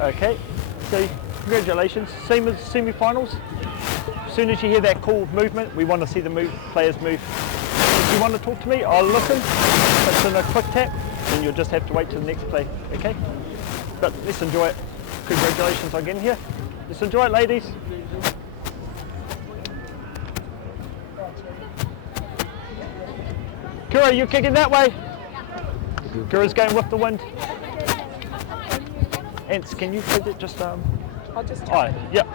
Okay, so congratulations. Same as semi-finals. As soon as you hear that cool movement, we want to see the players move. If you want to talk to me, I'll listen. If it's in a quick tap, then you'll just have to wait till the next play, okay? But let's enjoy it. Congratulations on getting here. Let's enjoy it, ladies. Kura, you're kicking that way. Kura's going with the wind. Ants, can you put it just I'll just yep.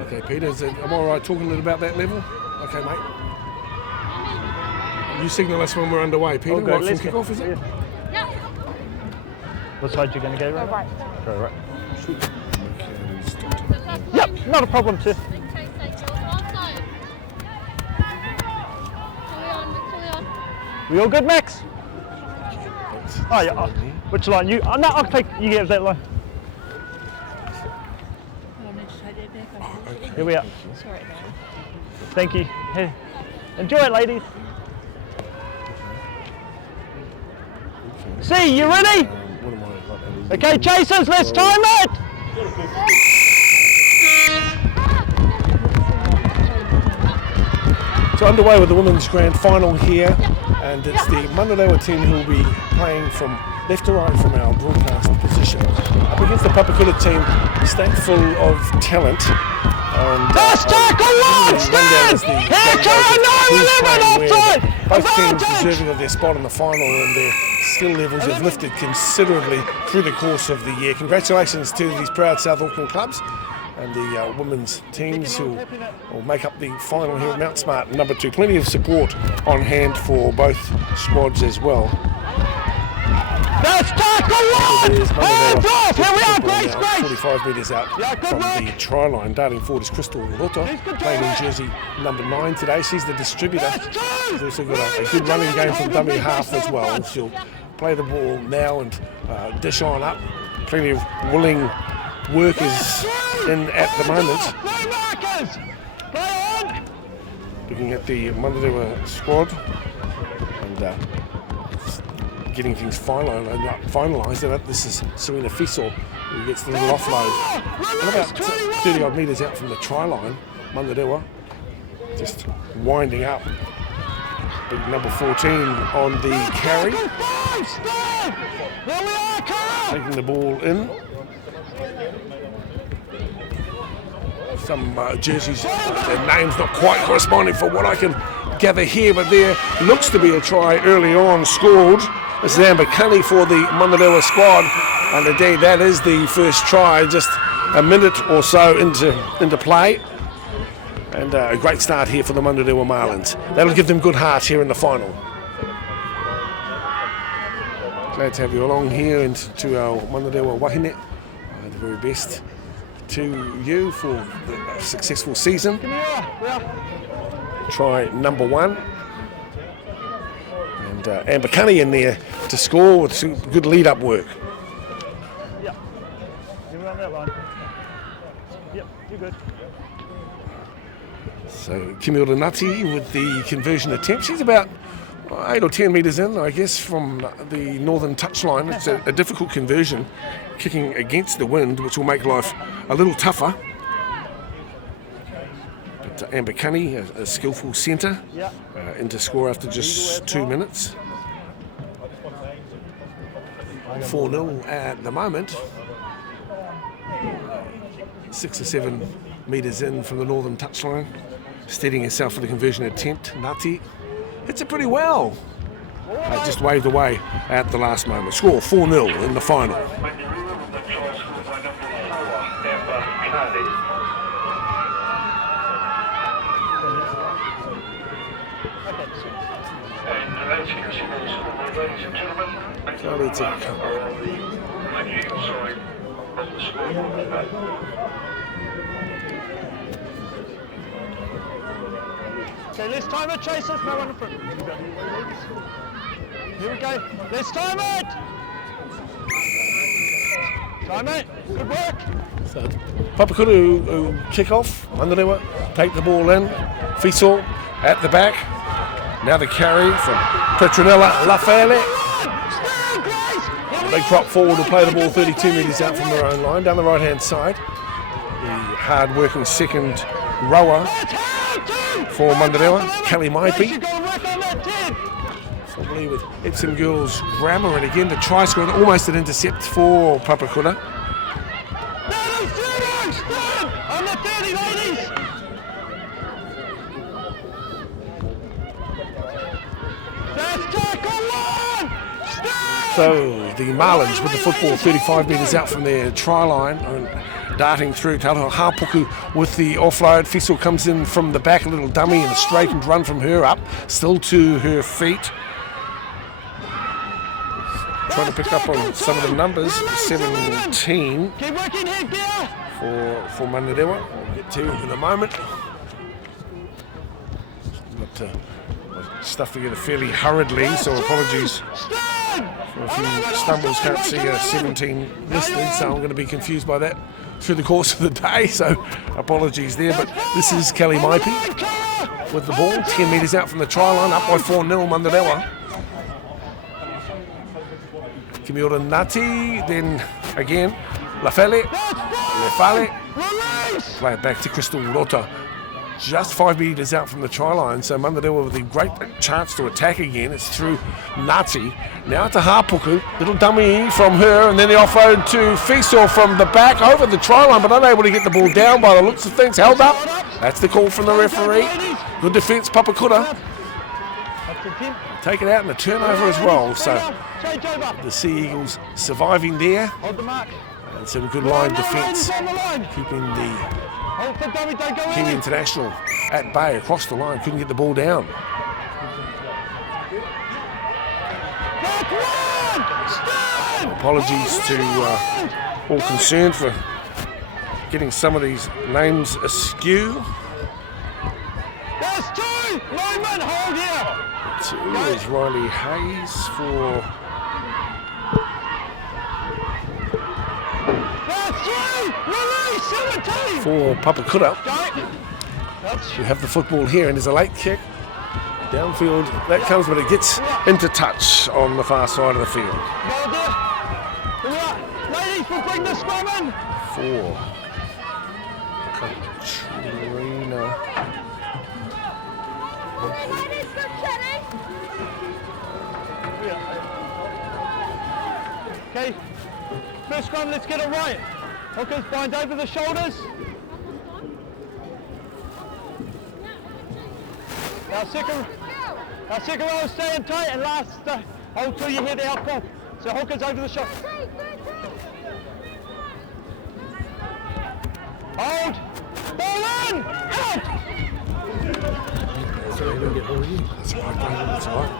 Okay, Peter, am I all right talking a little about that level? Okay, mate. You signal us when we're underway, Peter. Right from kick-off, is it? Yeah. What side are you going to go, right? right. Go right. Yep, not a problem, sir. We all good, Max? Oh, yeah. Which line? You? No, I'll take. You get that line. Here we are. Thank you. Hey. Enjoy it, ladies. See, you ready? Okay, chasers, let's time it! So underway with the women's grand final here, and it's the Manurewa team who will be playing from left to right from our broadcast position up against the Papakura team, stacked full of talent. First tackle, one, stand! Here come offside! Both teams deserving of their spot in the final, and their skill levels have lifted considerably through the course of the year. Congratulations to these proud South Auckland clubs and the women's teams who will make up the final here at Mount Smart number 2. Plenty of support on hand for both squads as well. Let's tackle one! Hands off! Here we are, Grace! 45 metres out from the try line. Darting forward is Crystal Roto, playing in jersey number 9 today. She's the distributor. She's also got a good running game from dummy half as well. She'll play the ball now and dish on up. Plenty of willing workers in at the moment. Looking at the Manurewa squad and getting things finalised. This is Serena Fissel who gets the little offload. And about 30 odd metres out from the try line, Manurewa just winding up. Big number 14 on the carry. Taking the ball in. Some jerseys, their names not quite corresponding for what I can gather here, but there looks to be a try early on scored. This is Amber Cunny for the Manurewa squad, and indeed that is the first try, just a minute or so into play. And a great start here for the Manurewa Marlins. That'll give them good heart here in the final. Glad to have you along here and to our Manurewa Wahine. The very best to you for the successful season. Try number 1. And Amber Cunny in there to score with some good lead-up work. Yeah, you're on that line. Yep, you're good. So Kimi Oranati with the conversion attempt. She's about 8 or 10 metres in, I guess, from the northern touchline. It's a difficult conversion, kicking against the wind, which will make life a little tougher. But Amber Cunny, a skillful centre, into score after just 2 minutes. 4-0 at the moment. 6 or 7 metres in from the northern touchline. Steadying herself for the conversion attempt. Ngati hits it pretty well. Just waved away at the last moment. Score 4-0 in the final. Okay, let's time it, chasers. No one in front. Here we go. Let's time it. Time mate, good work. So Papakura who kick off, Manurewa take the ball in, Fiso at the back. Now the carry from Petronella Lafele. They drop forward to play the ball 32 metres out from their own line, down the right-hand side. The hard-working second rower for Manurewa, Kelly Maipi. Probably with Epsom Girls Grammar, and again the try scored, almost an intercept for Papakura. So the Marlins with the football 35 metres out from their try line, and darting through. Hapuku with the offload. Fiso comes in from the back, a little dummy, and a straightened run from her up, still to her feet. Trying to pick up on some of the numbers. 17 for Manurewa. We'll get to in a moment. But stuff together fairly hurriedly, so apologies for a few stumbles. Can't see 17 listed, so I'm going to be confused by that through the course of the day, so apologies there. But this is Kelly Maipi with the ball, 10 metres out from the try line, up by 4-0 Manurewa. Kimiura Nati, then again Lefale, play it back to Crystal Rota, just 5 metres out from the try line. So Manurewa with a great chance to attack again. It's through Nati, now to Hapuku, little dummy from her, and then the offload to Fiso from the back over the try line, but unable to get the ball down by the looks of things. Held up, that's the call from the referee. Good defence, Papakura. Take it out in the turnover as well. So the Sea Eagles surviving there, and some good line defence, keeping the King International at bay across the line. Couldn't get the ball down. Apologies to all concerned for getting some of these names askew. Two is Riley Hayes for Papakura. We have the football here, and there's a late kick downfield. That comes, but it gets into touch on the far side of the field. For Katrina. Okay, first scrum, let's get it right. Hookers bind over the shoulders. Our second row is staying tight, and last hold till you hear the out ball. So hookers over the shoulders. Hold. Ball in. Out. That's all right. That's one.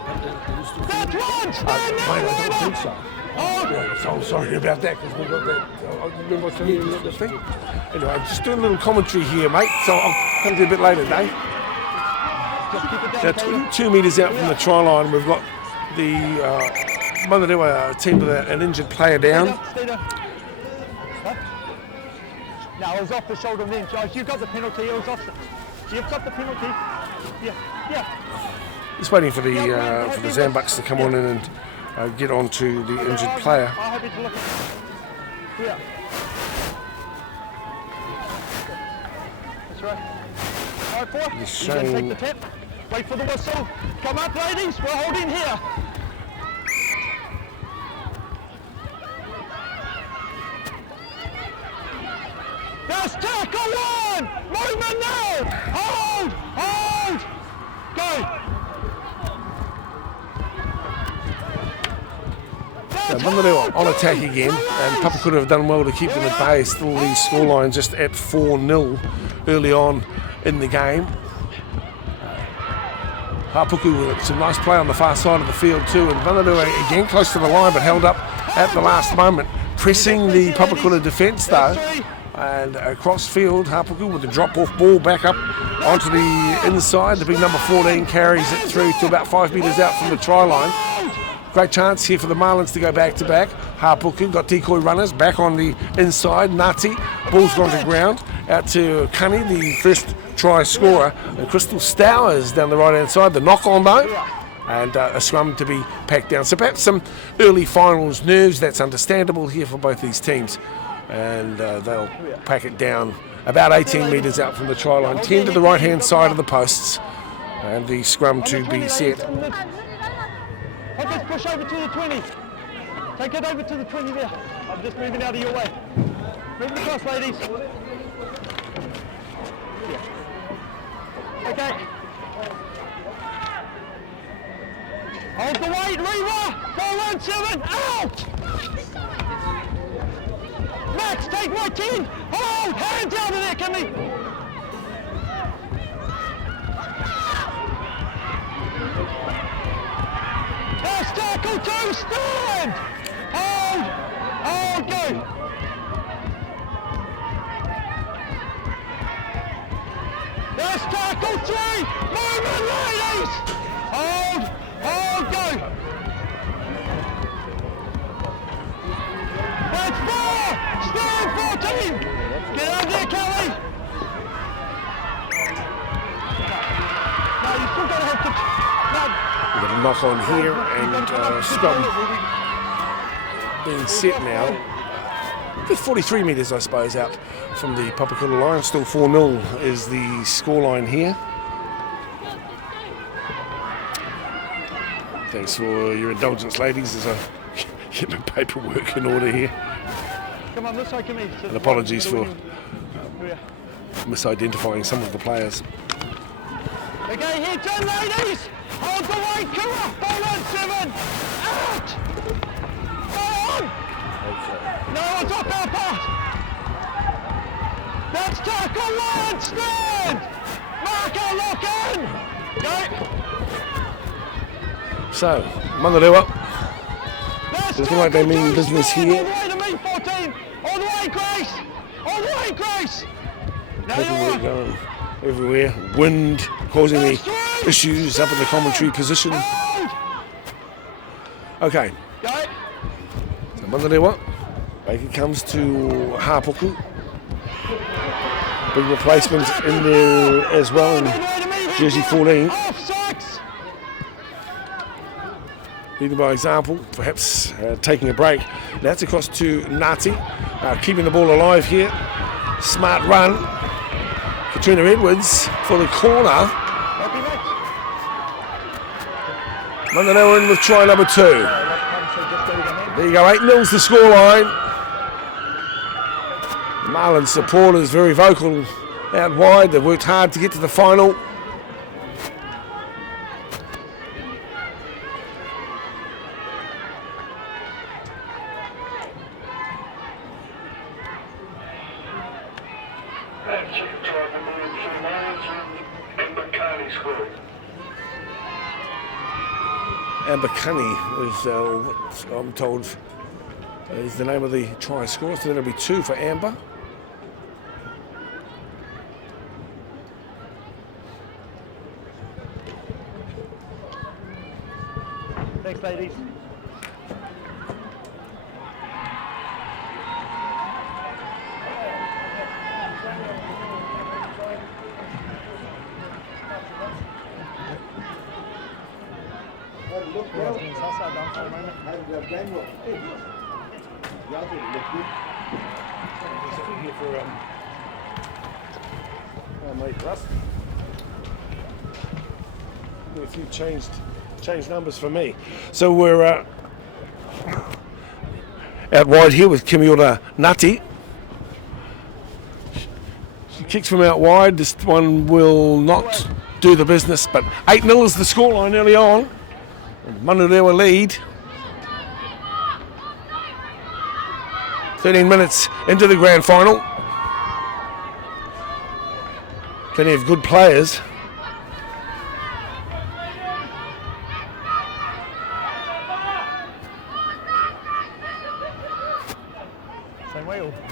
I don't think so. Yeah, so I'm sorry about that, because we've got that. Remember I was telling you the thing? Anyway, just doing a little commentary here, mate, so I'll come to you a bit later today. Now, 22 metres out from the try line, we've got the Manurewa team with an injured player down. No, it was off the shoulder then, Josh. You got the penalty, it was off the... You've got the penalty. Yeah. Just waiting for the Zambucks to come on in and get on to the injured player. I'm happy to look at yeah. That's right. All right, four. You can take the tap. Wait for the whistle. Come up, ladies. We're holding here. That's tackle one. Movement now. Hold. Go. Manurewa on attack again, and Papakura have done well to keep them at bay. Still the scoreline just at 4-0 early on in the game. Hapuku with some nice play on the far side of the field too, and Manurewa again close to the line but held up at the last moment, pressing the Papakura defence though, and across field Hapuku with the drop off ball back up onto the inside. The big number 14 carries it through to about 5 metres out from the try line. Great chance here for the Marlins to go back to back. Hapuku got decoy runners back on the inside. Nati, ball's gone to ground. Out to Cunny, the first try scorer. And Crystal Stowers down the right hand side. The knock on though. And a scrum to be packed down. So perhaps some early finals nerves. That's understandable here for both these teams. And they'll pack it down about 18 metres out from the try line. 10 to the right hand side of the posts. And the scrum to be set. Okay, push over to the 20. Take it over to the 20 there. I'm just moving out of your way. Moving across, ladies. Yeah. Okay. Hold the weight, Reva! 417, out! Max, take my 10! Hold! Hands out of there, can we? First tackle, 2, stand! Hold! Hold, go! First tackle, 3! Movement, ladies! Hold! Hold, go! That's 4! Stand, 14! Get out there, Kelly! No, you still gotta have to... No. We've got a knock on here and scrum being set now. Just 43 metres, I suppose, out from the Papakura line. Still 4-0 is the scoreline here. Thanks for your indulgence, ladies, as I get my paperwork in order here. Come on, this way, come in. And apologies for misidentifying some of the players. Okay, here, turn, ladies! Hold the weight, Kura! 417! Out! Go on! Okay. No one's off our part! That's tackle 1! Stand! Marco, lock in! Go! So, Manurewa, That's looking like they mean business here. All the way to me, 14! All the way, Grace! All the way, Grace! Now you're Paperwork on! going everywhere. Wind causing the issues up in the commentary position. Hold! Okay, Go! so Manurewa, back it comes to Hapuku. Big replacement in there as well in jersey 14. Off 6! Leading by example, perhaps taking a break. That's across to Nati, keeping the ball alive here. Smart run. Katrina Edwards for the corner. Manurewa in with try number 2. There you go, 8-0's the scoreline. Marlins supporters very vocal out wide. They've worked hard to get to the final. Amber Cunny is what I'm told is the name of the try scorer, so that'll be 2 for Amber. Thanks, ladies. A few changed numbers for me. So we're out wide here with Kimiora Nati. She kicks from out wide. This one will not do the business, but 8-0 is the scoreline early on. Manurewa lead. 13 minutes into the grand final. Plenty of good players.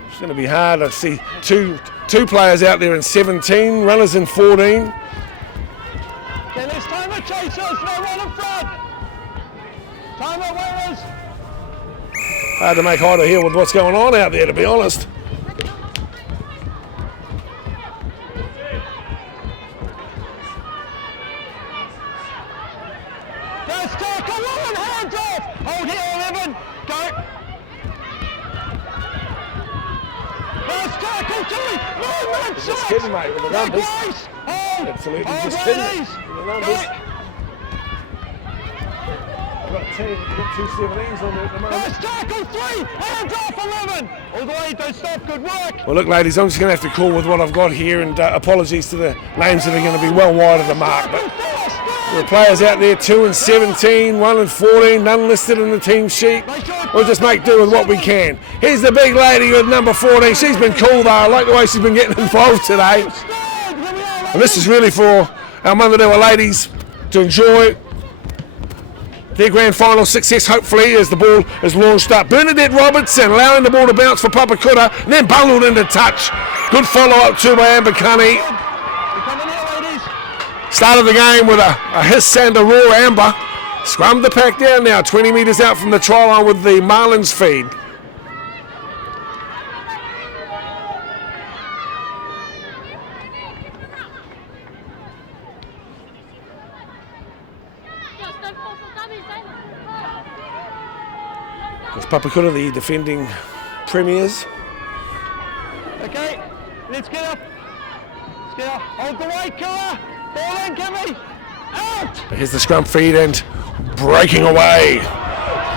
It's going to be hard. I see two players out there in 17, runners in 14. Okay, let's time it, chasers. No one in front. Time it, Hard to make head or hear with what's going on out there, to be honest. First tackle, one, hands off. Hold here, 11. Go. First tackle, 2. Movement, Just 6. kidding, mate, with the numbers. Hold. Absolutely Hold, just kidding ladies. with the numbers. Got 10, got 2 17s on there at the moment. First tackle, 3. Hands off, 11. All the way, don't stop, good work. Well, look, ladies, I'm just going to have to call with what I've got here, and apologies to the names that are going to be well wide of the mark. But the players out there, 2 and 17, 1 and 14, none listed in the team sheet. We'll just make do with what we can. Here's the big lady with number 14. She's been cool, though. I like the way she's been getting involved today. And this is really for our Manurewa ladies to enjoy their grand final success, hopefully, as the ball is launched up. Bernadette Robertson allowing the ball to bounce for Papakura, and then bundled into touch. Good follow-up too by Amber Cunny. Started the game with a hiss and a roar. Amber scrummed the pack down now, 20 metres out from the try line with the Marlins feed. It's Papakura, the defending premiers. Okay, let's get up. Let's get up. Hold the weight, Killer. Ball in, Kimmy. Out. Here's the scrum feed and breaking away.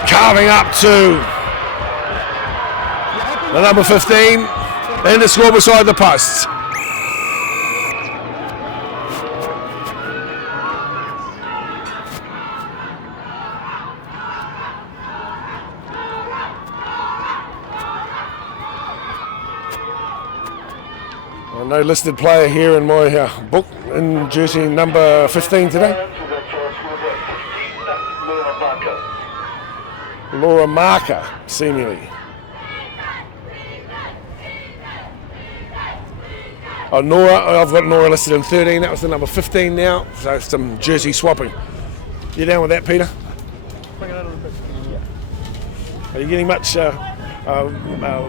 Carving up to the number 15. And the score beside the posts. No listed player here in my book in jersey number 15 today. Laura Marker, seemingly. Oh, Nora, I've got Nora listed in 13. That was the number 15 now. So some jersey swapping. You down with that, Peter? Bring it a little bit. Are you getting much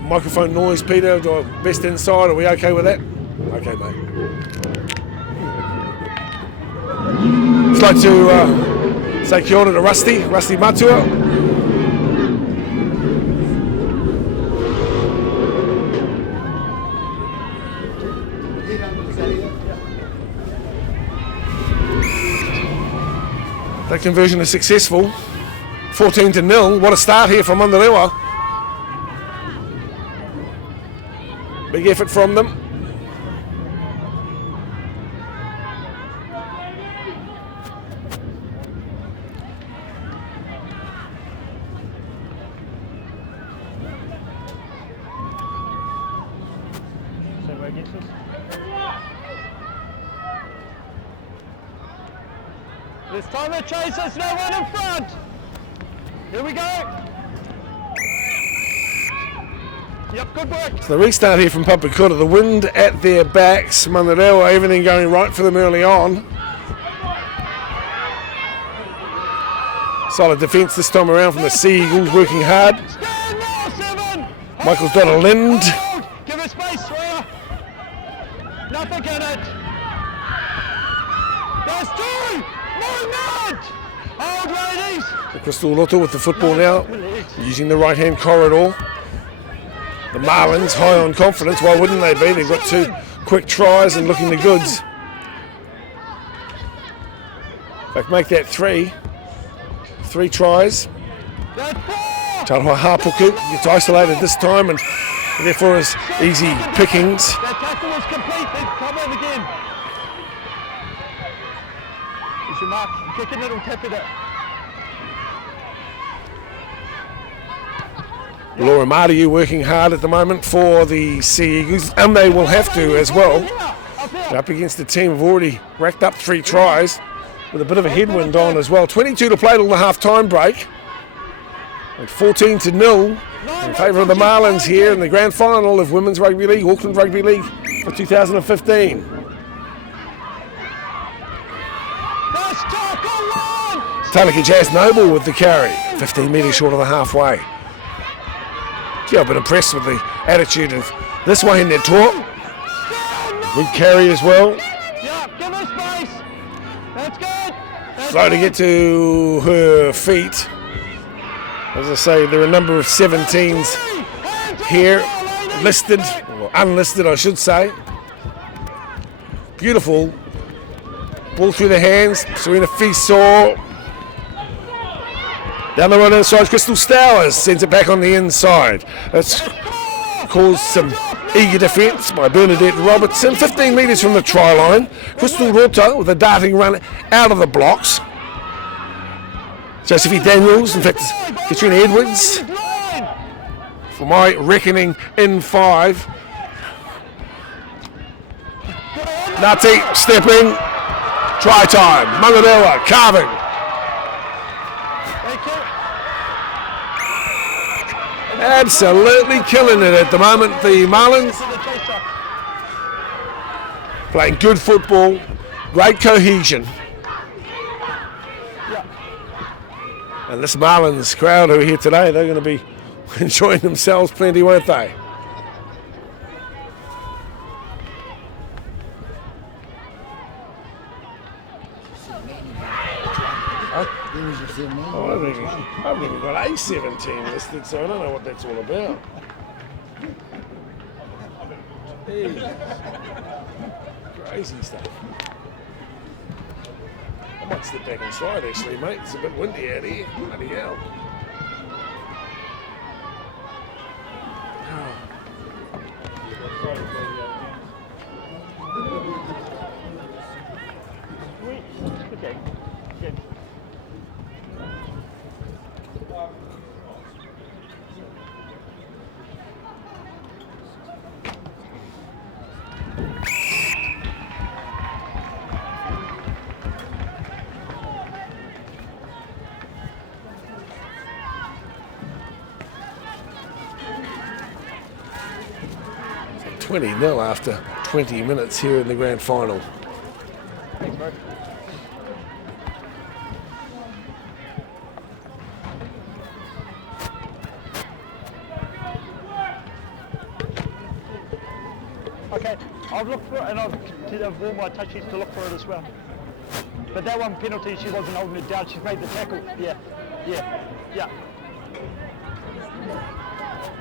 microphone noise, Peter? Best inside, are we okay with that? Okay, mate. I'd like to say kia ora to Rusty Matua. That conversion is successful. 14-0. What a start here from Manurewa. Big effort from them. This time it chases, no one in front. Here we go. Yep, good work. So the restart here from Papakura, the wind at their backs, Manurewa, everything going right for them early on. Solid defence this time around from the Sea Eagles, working hard. Stand now, 7. Michael's daughter Lind. Hold. Give it space, Sawyer. Nothing in it. There's 2. Movement. Hold, ladies. Crystal Lotto with the football now, using the right-hand corridor. The Marlins high on confidence. Why wouldn't they be? They've got 2 quick tries and looking the goods. They make that 3. 3 tries. Taurua Hapuku gets isolated this time and therefore is easy pickings. That tackle was complete. Then come in again. Is your mark kicking it or tapping it? Laura Mariu working hard at the moment for the Sea Eagles, and they will have to as well. They're up against the team who've already racked up 3 tries with a bit of a headwind on as well. 22 to play till the half-time break. And 14-0 in favour of the Marlins here in the grand final of Women's Rugby League, Auckland Rugby League for 2015. Tanaka Jazz Noble with the carry, 15 metres short of the halfway. Yeah, I've been impressed with the attitude of this one in their talk. Good carry as well. Yeah, give her space. That's good. That's Slow to good. get to her feet. As I say, there are a number of 17s here, listed, or unlisted I should say. Beautiful. Ball through the hands. Serena Fisaw. Down the right hand side, Crystal Stowers sends it back on the inside. That's caused some eager defence by Bernadette Robertson. 15 metres from the try line. Crystal Rota with a darting run out of the blocks. Josephine Daniels, in fact, Katrina Edwards, for my reckoning, in 5. Nati, stepping, try time. Manurewa, carving. Absolutely killing it at the moment, the Marlins. Playing good football, great cohesion. And this Marlins crowd who are here today, they're going to be enjoying themselves plenty, won't they? Oh, I've even got A17 listed, so I don't know what that's all about. Crazy stuff. I might step back inside actually, mate. It's a bit windy out here. Bloody hell. Okay. Good. So 20-0 after 20 minutes here in the grand final. Thanks, bro. Okay, I've looked for it and I've worn my touchies to look for it as well. But that one penalty, she wasn't holding it down, she's made the tackle. Yeah, yeah, yeah.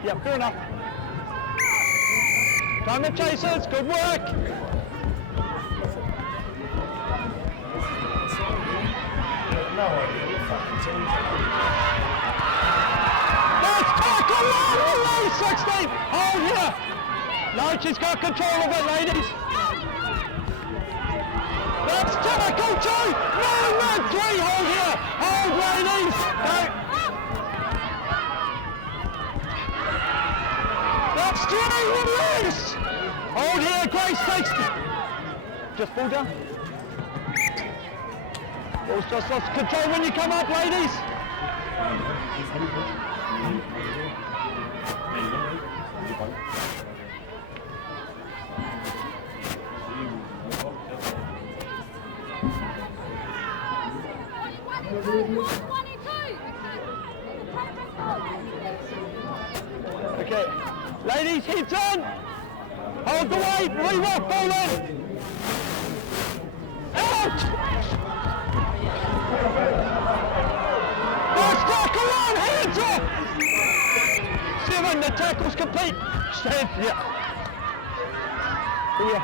Yeah, fair enough. Time to chasers, good work. No idea what fucking team. That's tackle one, 16. Oh yeah. No, she's got control of it, ladies. That's tackle 2. No, 3. Hold here. Hold, ladies. No. That's 3. Release. Hold here. Grace takes it. Just pull down. Ball's just lost control when you come up, ladies. Okay, ladies, heads on. Hold the weight, re-rock, ball in. Out! First tackle on, hands up! 7, the tackle's complete. Stand, yeah. Here.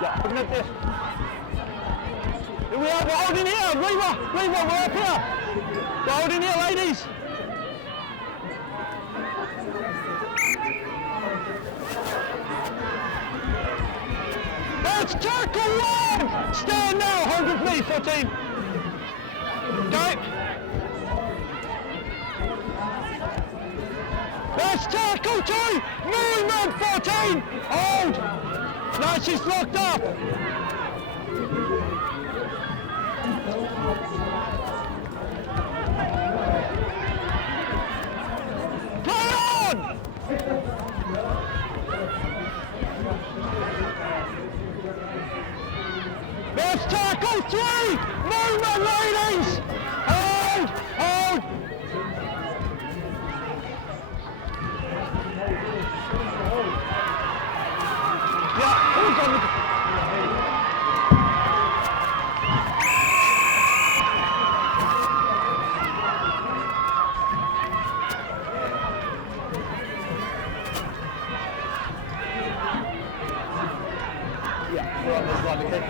Yeah, open it there. Here we are, we're holding here. Reva, we're up here. We're holding here, ladies. That's tackle 1. Stand now, hold with me, 14. Go. That's tackle 2. Movement, 14. Hold. No, she's locked up. Play on! Let's tackle 3! Movement, ladies! Hold! Hold! Yeah, who's on the... Yeah, we're on this one, okay?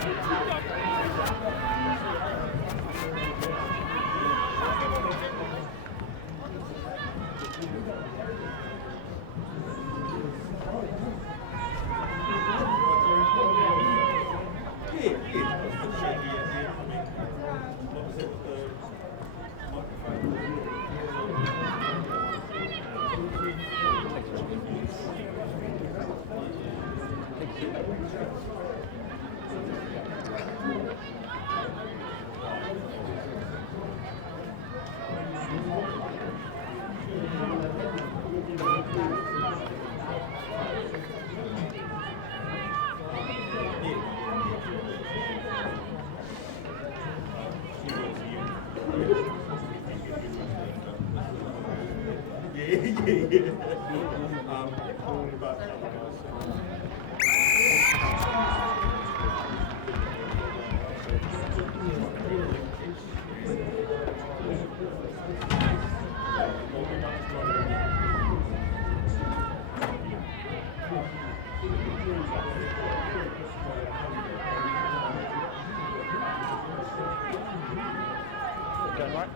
Going right.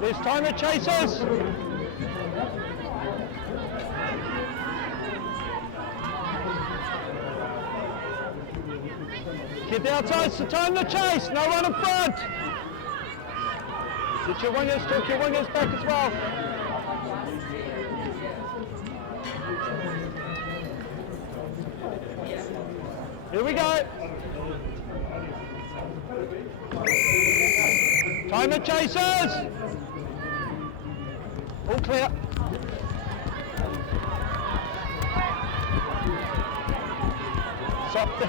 There's timer chasers. Get the outside, so time to chase, no one in front. Get your wingers, talk your wingers back as well. Here we go. Timer chasers. All clear. Soft.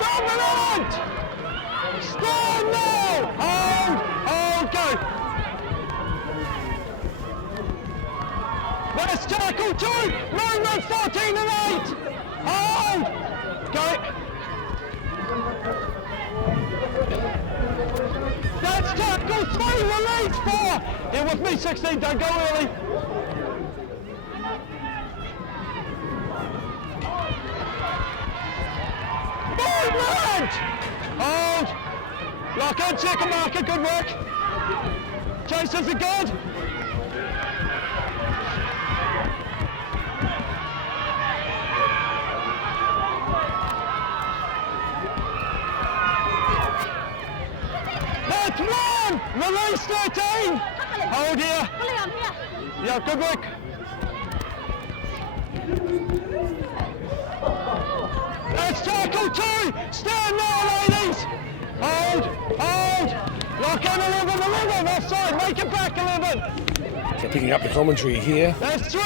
Dominant! Stand now! Hold, go! Let's tackle 2! Movement 14 and 8! Hold! Go! Let's tackle 3, release 4! Here with me 16, don't go early. Movement! Hold! Lock in, second marker, good work. Chasers are good. That's 1! Release 13! Hold here. Yeah, good work. Let's tackle 2! Stand now, ladies! Hold! Hold! Lock in 11, offside, make it back 11! So picking up the commentary here. That's 3!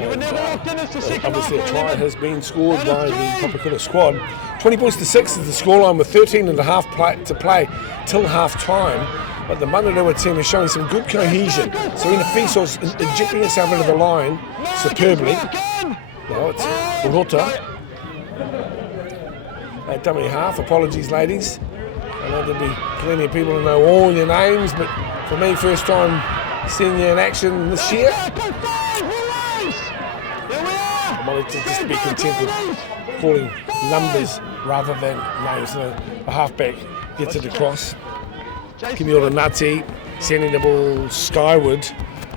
You were never locked in as the second Obviously a marker, try 11. has been scored by the Papakura squad. 20 points to 6 is the scoreline with 13 and a half to play till half time. But the Manurewa team is showing some good cohesion. Serena Fiso's injecting herself into the line superbly. Now it's Rota. At dummy half, apologies ladies. I know there'll be plenty of people who know all your names, but for me, first time seeing you in action this year. I wanted to just be content with calling numbers rather than names. So the halfback gets it across. Kimiora Nati sending the ball skyward,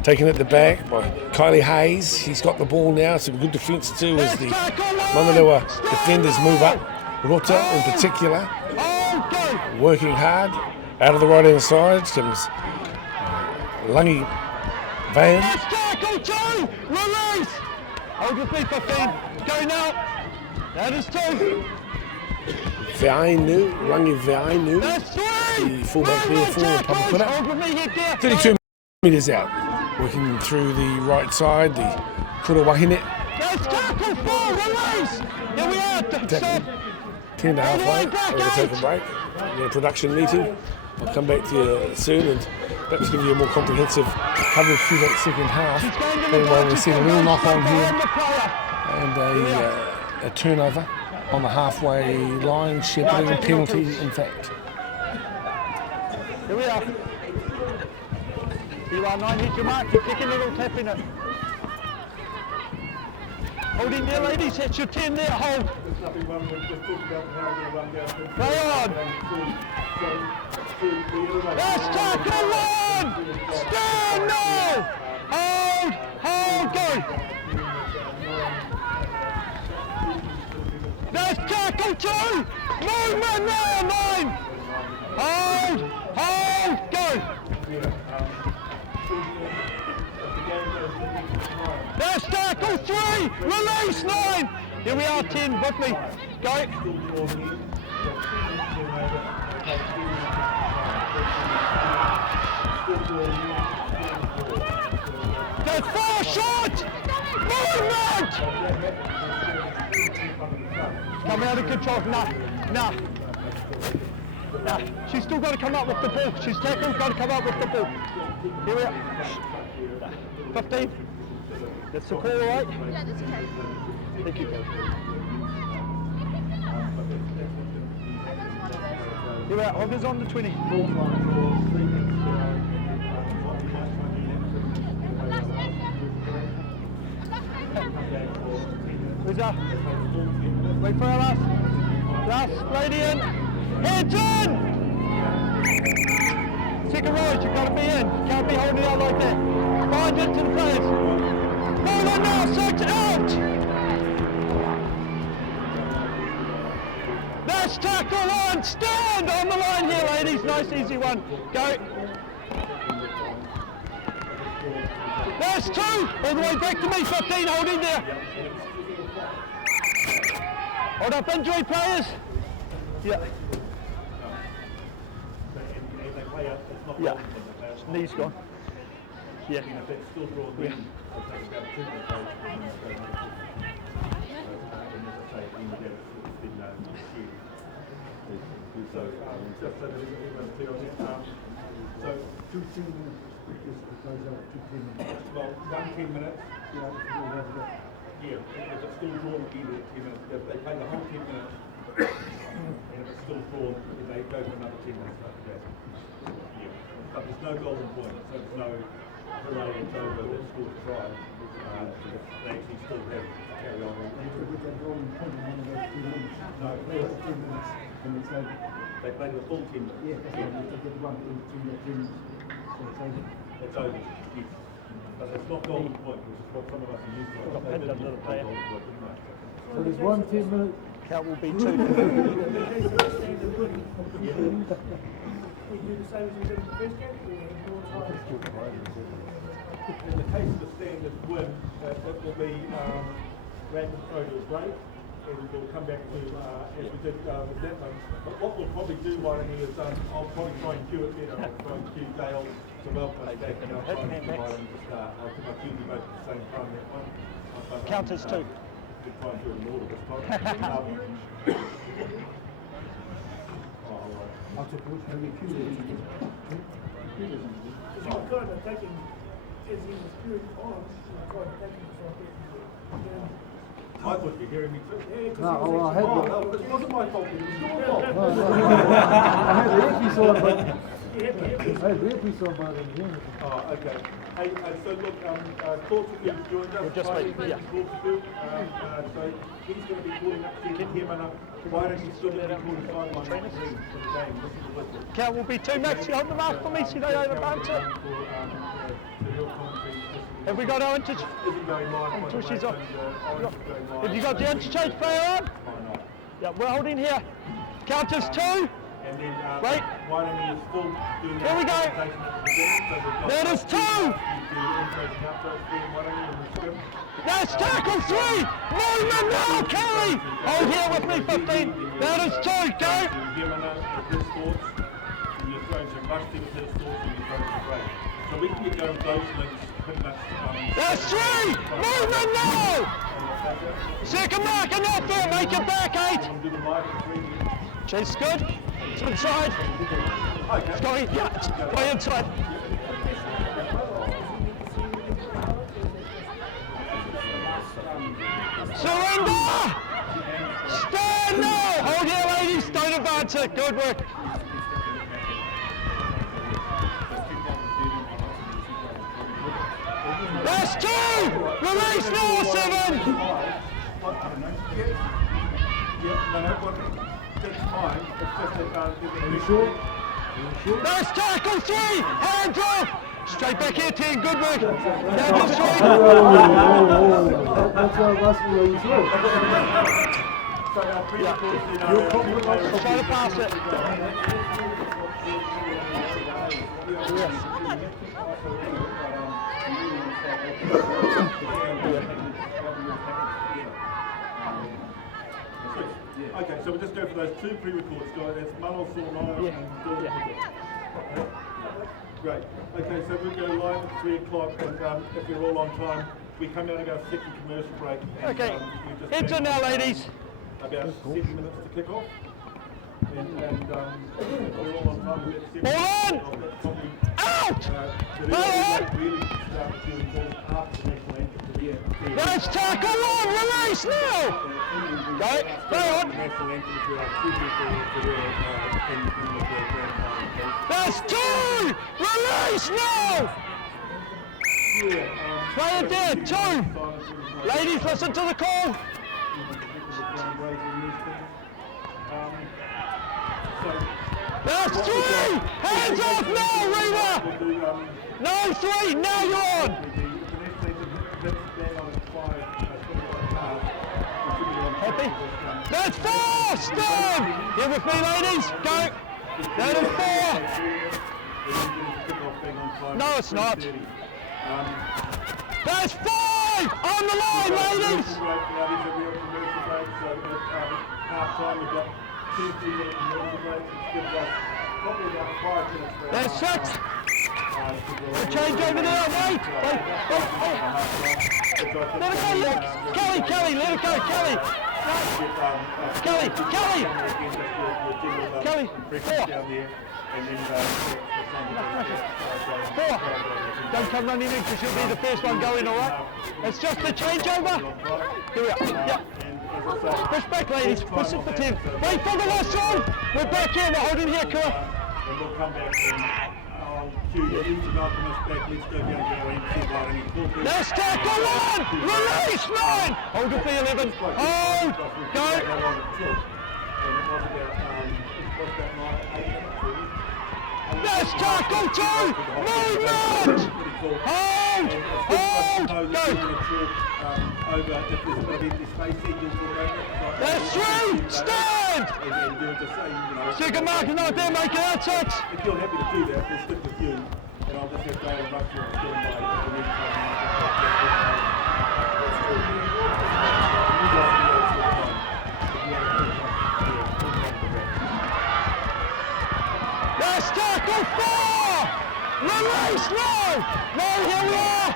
taken at the back by Kylie Hayes. He's got the ball now, some good defence too as the Manurewa defenders move up. Rota in particular, working hard. Out of the right hand side comes Lungi Van. Release! Hold with me, 15. Go now. That is 2. Vainu, Lungi Vainu. That's 3. The fullback there for Papakura. Hold with me, hit there. 32 metres out. Working through the right side, the Kura Wahine. Let's tackle tackle 4, release! Here we are, stop. 10 to halfway, we're going to take a break. We're in a production meeting. I'll come back to you soon and perhaps give you a more comprehensive coverage through that second half. Meanwhile, we've seen a little knock on here and a turnover on the halfway line, shepherding a penalty, in fact. Here we are. You are 9, hit your mark, you're kicking it or tapping it. Hold in there, ladies, that's your 10 there, hold. Play on. Let's tackle 1! Stand now! Hold, go! Let's tackle 2! Movement now, 9! Hold, go! Let's tackle 3! Release 9! Here we are, 10, with me. Go! That's 4 short! Movement! Come out of control. Nah. She's still got to come up with the ball. She's tackled, got to come up with the ball. Here we are. 15. That's the call, right? Yeah, that's okay. Thank you. Here we are. Hoggers on the 20. Who's up? Wait for our last lady in. Heads in! Second row, you've got to be in. Can't be holding out like that. Bind it to the players. Ball in now, 6 out! Let's tackle 1. Stand on the line here, ladies. Nice, easy one. Go. That's 2. All the way back to me. 15. Hold in there. Hold up, injury players. Yeah. Yeah. Knees gone. Yeah. So 2 singles goes out 2 minutes. Well, 1 10 minutes. Yeah, if it's still drawn, either 10 minutes. They play the whole 10 minutes, and if it's still drawn, they go for another 10 minutes after that. Yeah, but there's no golden point, so there's no hooray, it's over, that scores try. They actually still have to carry on. With that golden point in one of those 2 minutes. No, they play 10 minutes, and it's over. They play the full 10 minutes. Yeah, that's right. They get 1 between that 10 minutes, so it's over. It's over, yes. But it's not golden point, which is what some of us are used to. So there's 1 10-minute. Count will be 2. We do the same as we did in the first game? In the case of the standard win, it will be random throw to a break, and we'll come back to as we did with that one. But what we'll probably do, Martin, is I'll probably try and cue it better. I'll try and cue Dale to welcome us back, and I'll try and cue Martin to start. I'll cue you both at the same time. That one. Count as 2. We'll try and do it in order this time. I'll take which one you cue. It's not good at taking as he was cued on. I tried taking it I thought you were hearing me too. No, well, I had it wasn't my fault, it was your fault. I had the earpiece on, but I had the earpiece on, but I didn't hear anything. Oh, okay. Hey, so look, Corsica's joined us. We'll just wait, yeah. So he's going to be calling up to him and why don't you still let him call the sideline for the game? Count will be 2. Max, you hold the mark for me so they don't bounce it. Have we got our interchange? Until she's off. Have you got the interchange player on? Yeah, we're holding here. Count as 2. And then, wait. Why don't you still do Here we go. That is 2. That's tackle 3. Movement now, carry. Hold here with me, 15. That is 2. Go. So we can get going those links pretty much. That's 3! Movement now! Second marker not there, make it back 8. Chase good. It's inside. It's going, yeah, it's way inside. Surrender! Stand now! Hold here, ladies, don't advance it. Good work. That's 2! Release now, 7! That's tackle 3! Hands off! Straight back here, 10, good work. Down to 3. That's what I was asking you through. Try to pass it. Okay, so we'll just go for those 2 pre-records, guys. That's Munnell, Sornaya, and Dawn. Great. Okay, so we'll go live at 3 o'clock, and if we're all on time, we come down and go 2nd commercial break. And, Okay, heads on now, ladies. About 7 minutes to kick off. And if we're all on time, we'll get 7 Ball on! Out! really start to important after the national anthem to the end. That's tackle 1, release now! Go on. National anthems were tribute to the in the grand final. That's 2! Release now! Play it there, 2! Ladies, listen to the call. That's 3! Hands off now, Rita! No, 3, now you're on! Happy? That's 4! Stand! Here with me, ladies, go! That is 4! No, it's not. That's 5! On the line, ladies! Half-time, we've got 2 3-minute commercial breaks, which gives us probably about 5 minutes for That's 6! The change over there, wait! Let it go, look! Kelly, let it go, Kelly! Kelly! 4! 4! Don't come running in because you'll be the first one going, alright? It's just a changeover! Here we are, yep. Push back, ladies, push it for 10. Wait for the whistle! We're back here, we're holding here, Kura. And we'll come back and I'll cue you into welcome us back. Let's go down to our end, see about any corporate. Let's tackle 1! Release 9! Hold it for 11. Hold! Go! Let's tackle 2! Movement! Hold! Hold! Go! That's 3! Stand! Second marker not there, make it out 6! If you're happy to do that, we'll stick with you. And I'll just have Dale and Russell stand Let's tackle 4! Release now! No, here we are!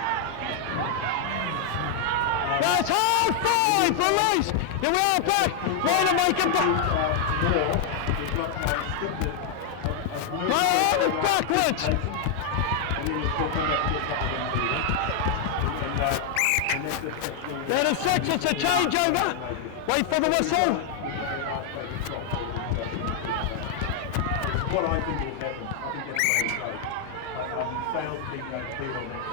That's hard 5! Release! Here we are back! Way to make it back! My arm is backwards! That is 6, it's a changeover! Wait for the whistle! What I think will happen, I think that's the way to go. Sales being clear on that,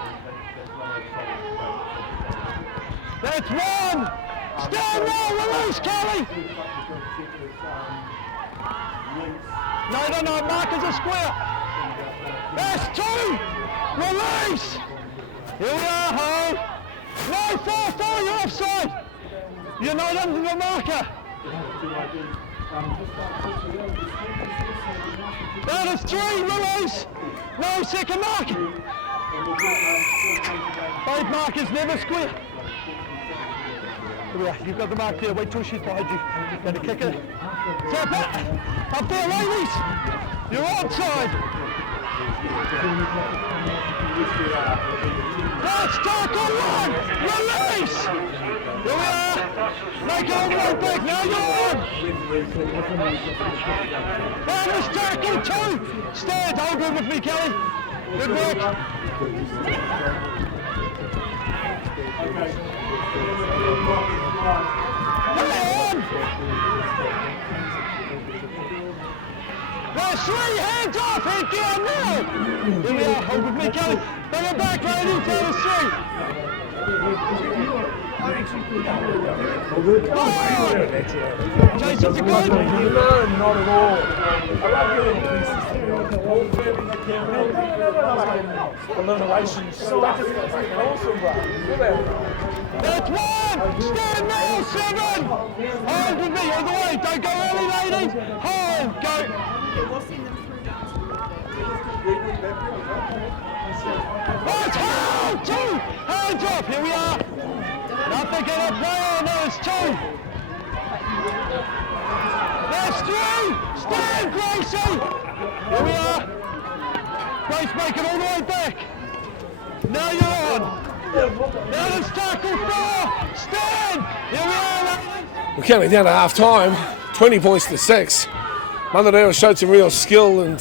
that's one way to That's 1! Stand now, release, Kelly! No, markers are square. That's 2! Release! Here we are, hold. No, 4, you're offside! You're not under the marker. That is 3, release! No, second mark! Both markers never square. Here we are, you've got the mark there, wait till she's behind you. Going to kick it. Tap it! Up there, ladies! You're onside! Let's tackle one! Release! Here we are! Make it all the way back, now you're on! Let's tackle two! Stand, hold good with me, Kelly. Good work. Come on! There's three, hands off, head down now! Here we are, hold with me, Kelly. Bring it back, ladies, there's three. Jason's a good. No, not at all. Elimination stuff. Awesome, bro. That's one! Stand now, seven! Hold with me, all the way, don't go early, ladies! Hold, go! Right, hold, two! Hands off, here we are! Nothing gonna play on, there's two! There's three! Stand, Gracie! Here we are! Grace, make it all the way back! Now you're on! Now let's tackle four! Stand! Here we are, ladies! We're counting down to half time, 20 points to 6. Manurewa showed some real skill and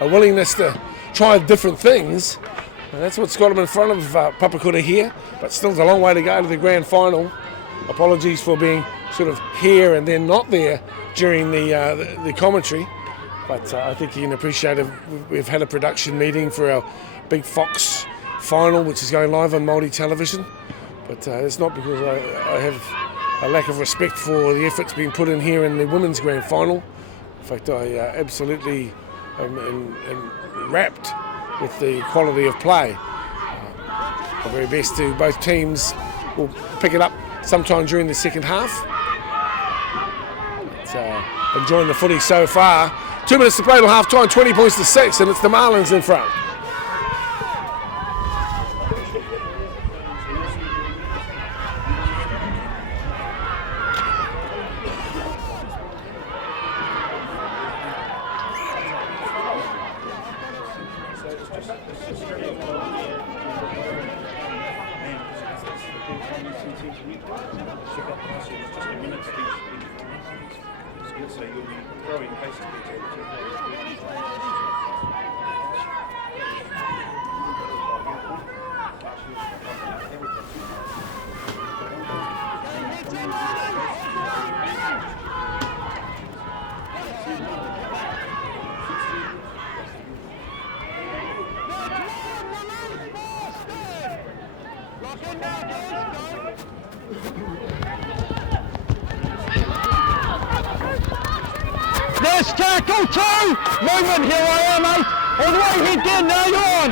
a willingness to try different things. And that's what's got them in front of Papakura here, but still a long way to go to the grand final. Apologies for being sort of here and then not there during the commentary, but I think you can appreciate it. We've had a production meeting for our Big Fox final, which is going live on Māori television, but it's not because I have a lack of respect for the efforts being put in here in the women's grand final. In fact, I absolutely am rapt with the quality of play. The very best to both teams. Will pick it up sometime during the second half. But, enjoying the footy so far. 2 minutes to play till half time, 20 points to 6, and it's the Marlins in front. So you'll be throwing basically. Let's tackle two! Movement, here I am, mate. All the way, head down, now you're on.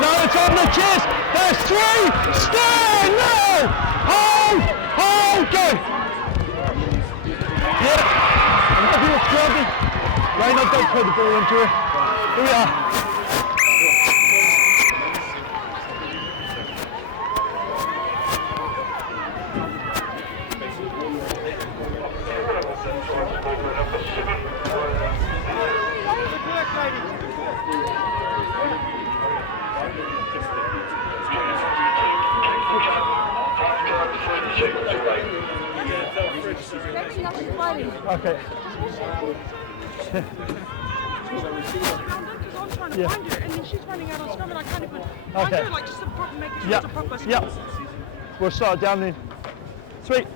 No, it's on the chest. There's three. Stand, no! Hold, go. Yeah, I'm happy with Rugby. Raina, don't throw the ball into her. Here we are. Okay. Yeah. And then she's running out on scrum and I can't even Okay. her, like just a proper, make sure Yeah. it's a proper scrum. Yeah. We'll start down then. Sweet.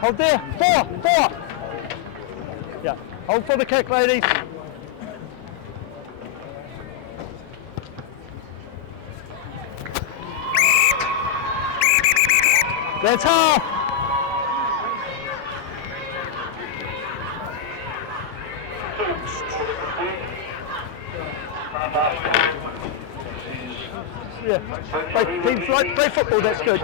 Hold there. Four. Yeah. Hold for the kick, ladies. That's half. Yeah, both teams like play football, that's good.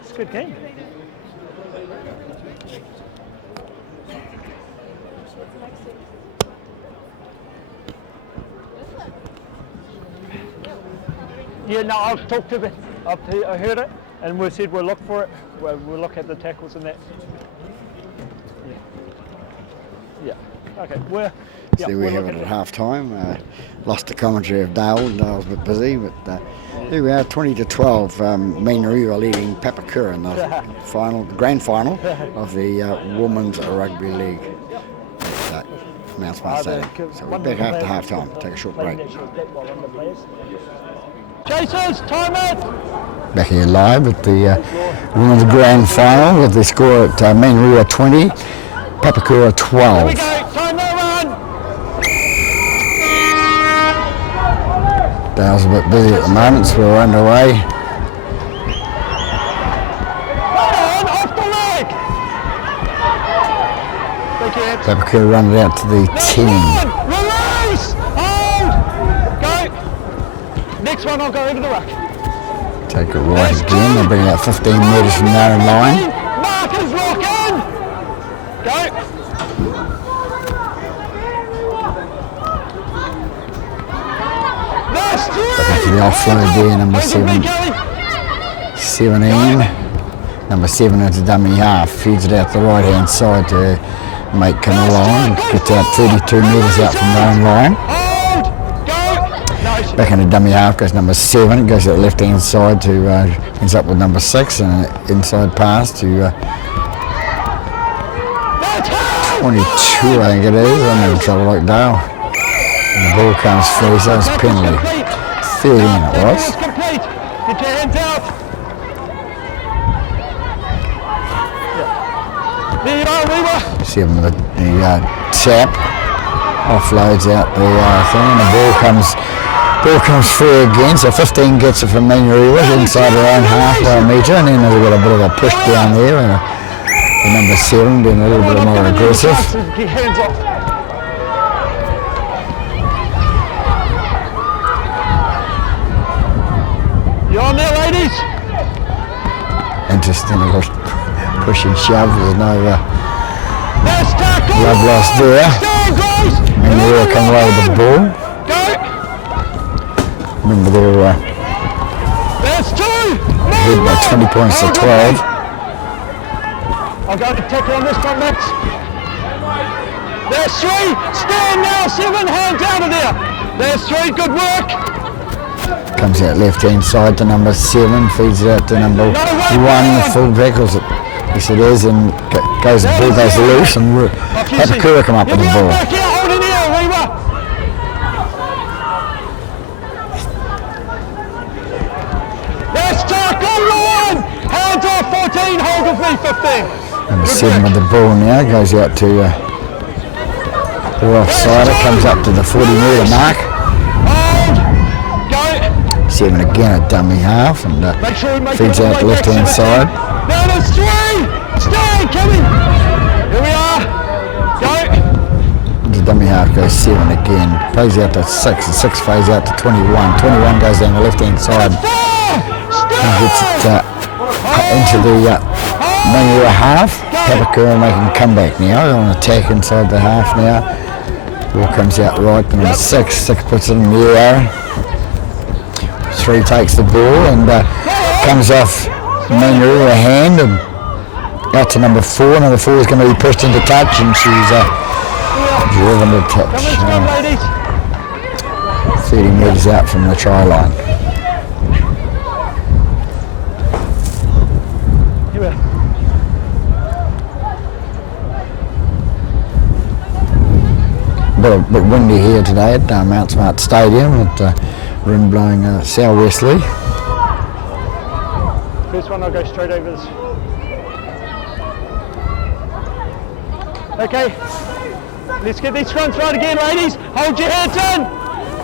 It's a good game. Yeah, no, I've talked to the, I heard it, and we said we'll look for it. We'll look at the tackles and that. Yeah. Okay. So we have it at half time. Lost the commentary of Dale. Dale's a bit busy, but here we are, 20-12. Manurewa leading Papakura in the grand final of the Women's Rugby League. Mount Smart Stadium. So we're back after half time. Take a short break. Chasers, time it! Back here live at the Women's Grand Final with the score at Manurewa 20, Papakura 12. Here we go, time no run! Dale's a bit busy at the moment, so we're underway. Hold on, off the leg! Thank you, Ed. Papakura run it out to the 10. Release! Hold! Go! Next one, I'll go over the ruck. Take it right again. They're bringing out 15 metres from their own line. Markers lock in! Go! Back to the offload there, number 17. Number 7 into dummy half. Feeds it out the right hand side to make come along. Gets out 32 metres out from their own line. Back into dummy half goes number 7. It goes to the left hand side to ends up with number 6 and an inside pass to 22, I think it is. I'm having trouble like Dale. And the ball comes free, so it's a penalty. 13 it was. Get your hands out. There you are, Weaver. 7 the tap offloads out the thing, and the ball comes free again. So 15 gets it from Manurewa inside her own half metre, and then they've got a bit of a push down there, and the number 7 being a little bit more aggressive. Get hands off. You're on there, ladies. Interesting, of course, push and shove. There's no That's tackle. love lost there. Stand, guys. Manurewa come away with the ball. Go. Remember they're That's 2. ahead by 20 points to 12. I'll go to tackle on this one, Max. There's 3. Stand now, 7. Hands out of there. There's 3. Good work. Comes out left hand side to number 7, feeds it out to number 1, the full back, yes it is, and goes the ball goes loose, and Papakura come up with the ball. Back here, hold in here, Weaver. There's tackle, Lord. Hands off 14, hold with me 15. Number 7 with the ball now, goes out to the offside, it comes up to the 40 metre mark. 7 again at dummy half, and feeds out the left hand side. Now there's 3! Stay, Kevin! Here we are! Go! The dummy half goes 7 again, plays out to 6, and 6 plays out to 21. 21 goes down the left hand side and gets it into the Manurewa half. Papakura making a comeback now, on attack inside the half now. Ball comes out right to number 6, 6 puts it in the air. 3 takes the ball and comes off Manurewa hand and out to number 4. Number 4 is going to be pushed into touch, and she's driven to touch. 30 metres out from the try line. A bit windy here today at Mount Smart Stadium. Wind blowing southwesterly. First one, I'll go straight over this. Okay, Let's get these scrums right again, ladies. Hold your hands in.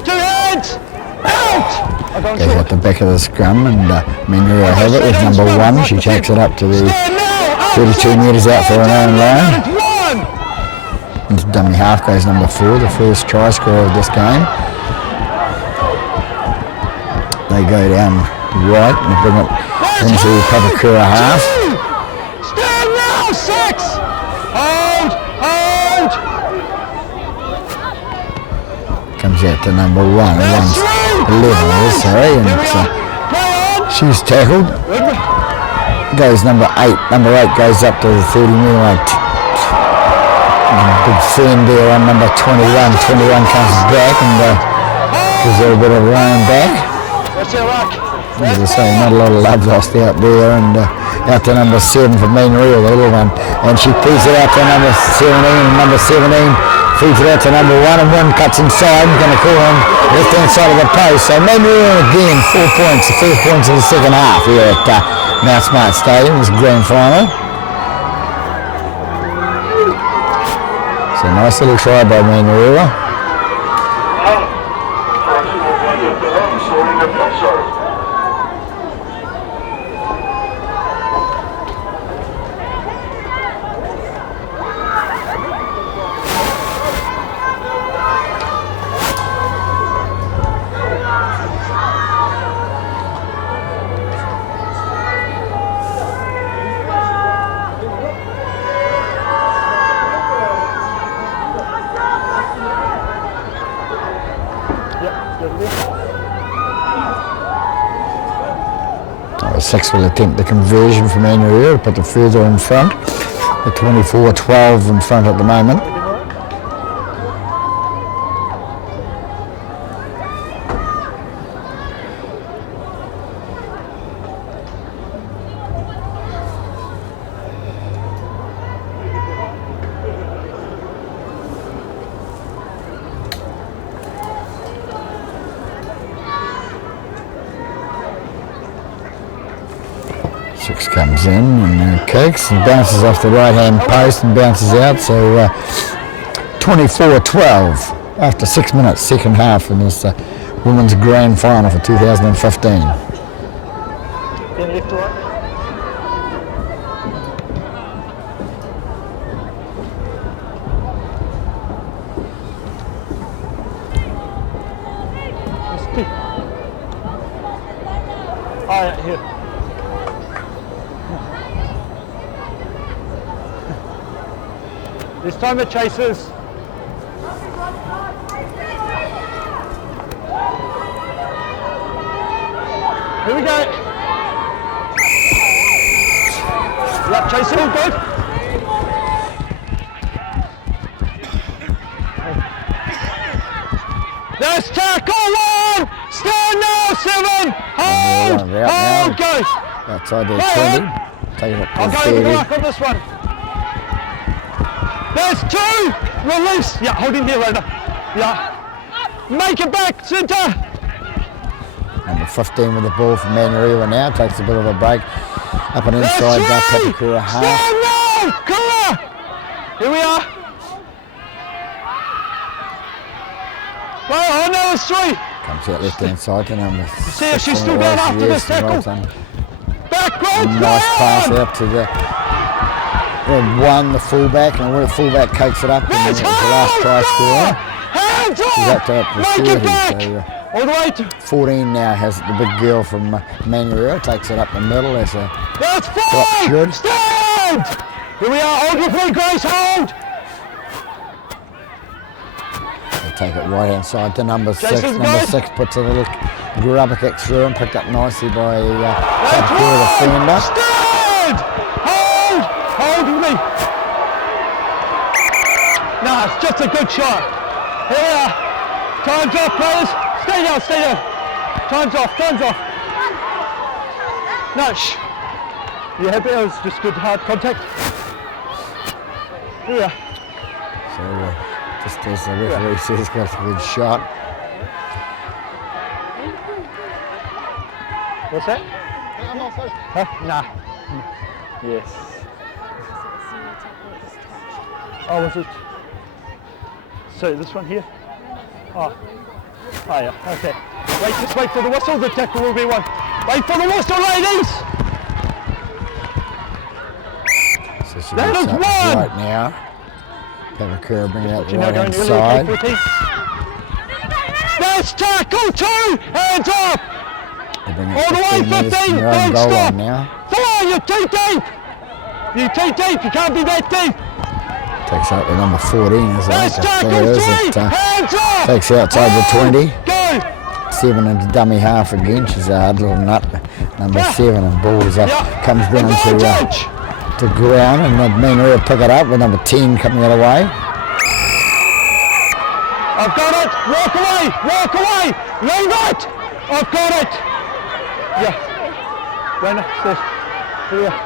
2 hands. Out. I go on Goes short. at the back of the scrum, and Manurewa have it with number 1. She takes it up to the 32 metres out for an own line. Into dummy half goes number 4, the first try scorer of this game. They go down right and bring it into Papakura half. Stand now, 6. Hold. Comes out to number 1. One's 11, sorry, and she's tackled. Goes number 8. Number 8 goes up to the 30 metre. Big fan there on number 21. 21 comes back and gives her a bit of run back. That's your luck. As I say, not a lot of love lost out there, and out to number 7 for Manurewa, the little one, and she feeds it out to number 17, and number 17 feeds it out to number 1, and 1 cuts inside, and going to call on left hand side of the post. So Manurewa again, 4 points, the first points of the second half here at Mount Smart Stadium, this grand final. So nice little try by Manurewa. Six will attempt the conversion from Manurewa to put the further in front. The 24-12 in front at the moment. Six comes in and kicks and bounces off the right hand post and bounces out, so 24-12 after 6 minutes, second half in this women's grand final for 2015. Left to right. Alright, here. This time it chases. Here we go. Yep, chasing, all good. There's tackle 1. Stand now, 7. Hold. Hold, go. Outside their 20. Taking it I'll to go 30. with the mark on this one. There's 2! Release! Yeah, hold him there, Rona. Yeah. Make it back, centre! Number 15 with the ball from Manurewa now, takes a bit of a break. Up and inside, back Papakura half. Stand now! Kura! Here we are. Oh, no, it's 3. Comes out left hand side to number 6. See if she's still going after this tackle. Back, right, nice pass out to the 1, the fullback, and the fullback cakes it up, and then it was the last try scorer. Hands off! She's up to up to Make it 30, back! so All the way to... 14 now has the big girl from Manurewa, takes it up the middle. That's a That's drop 5! should. Stand! Here we are, hold your feet, Grace, hold! They take it right hand side to number 6. Jason's Number good. 6 puts a little grubber kick through and picked up nicely by That's Papakura defender. Stand! Hold! Hold with me! No, it's just a good shot. Here we are. Time's off, players. Stay down, stay down. Time's off, time's off. No, shh. You happy? It was just good hard contact. Here we are. So just as the referee says, got a good shot. What's that? Huh? Nah. Yes. Oh, was it? So this one here. Oh yeah, okay. Wait, just wait for the whistle, the tackle will be one. Wait for the whistle, ladies! So she That gets is up one! right now. Papakura bringing out the You're now right going hand early, side. okay, 14. That's tackle 2, hands up! They bring it All the way, 15 metres 15, from their own don't goal stop! line now. 4, you're too deep! You're too deep, you can't be that deep! Takes out the number 14 as That's I tackle think it is. 3, It hands up! takes outside the 20. Go! 7 into dummy half again. She's a hard little nut. Number 7 and balls up. Yeah. Comes down Advantage! to ground and the Manurewa pick it up with number 10 coming the other way. I've got it! Walk away! Walk away! Leave it! I've got it! Yeah. Run it. Here we are.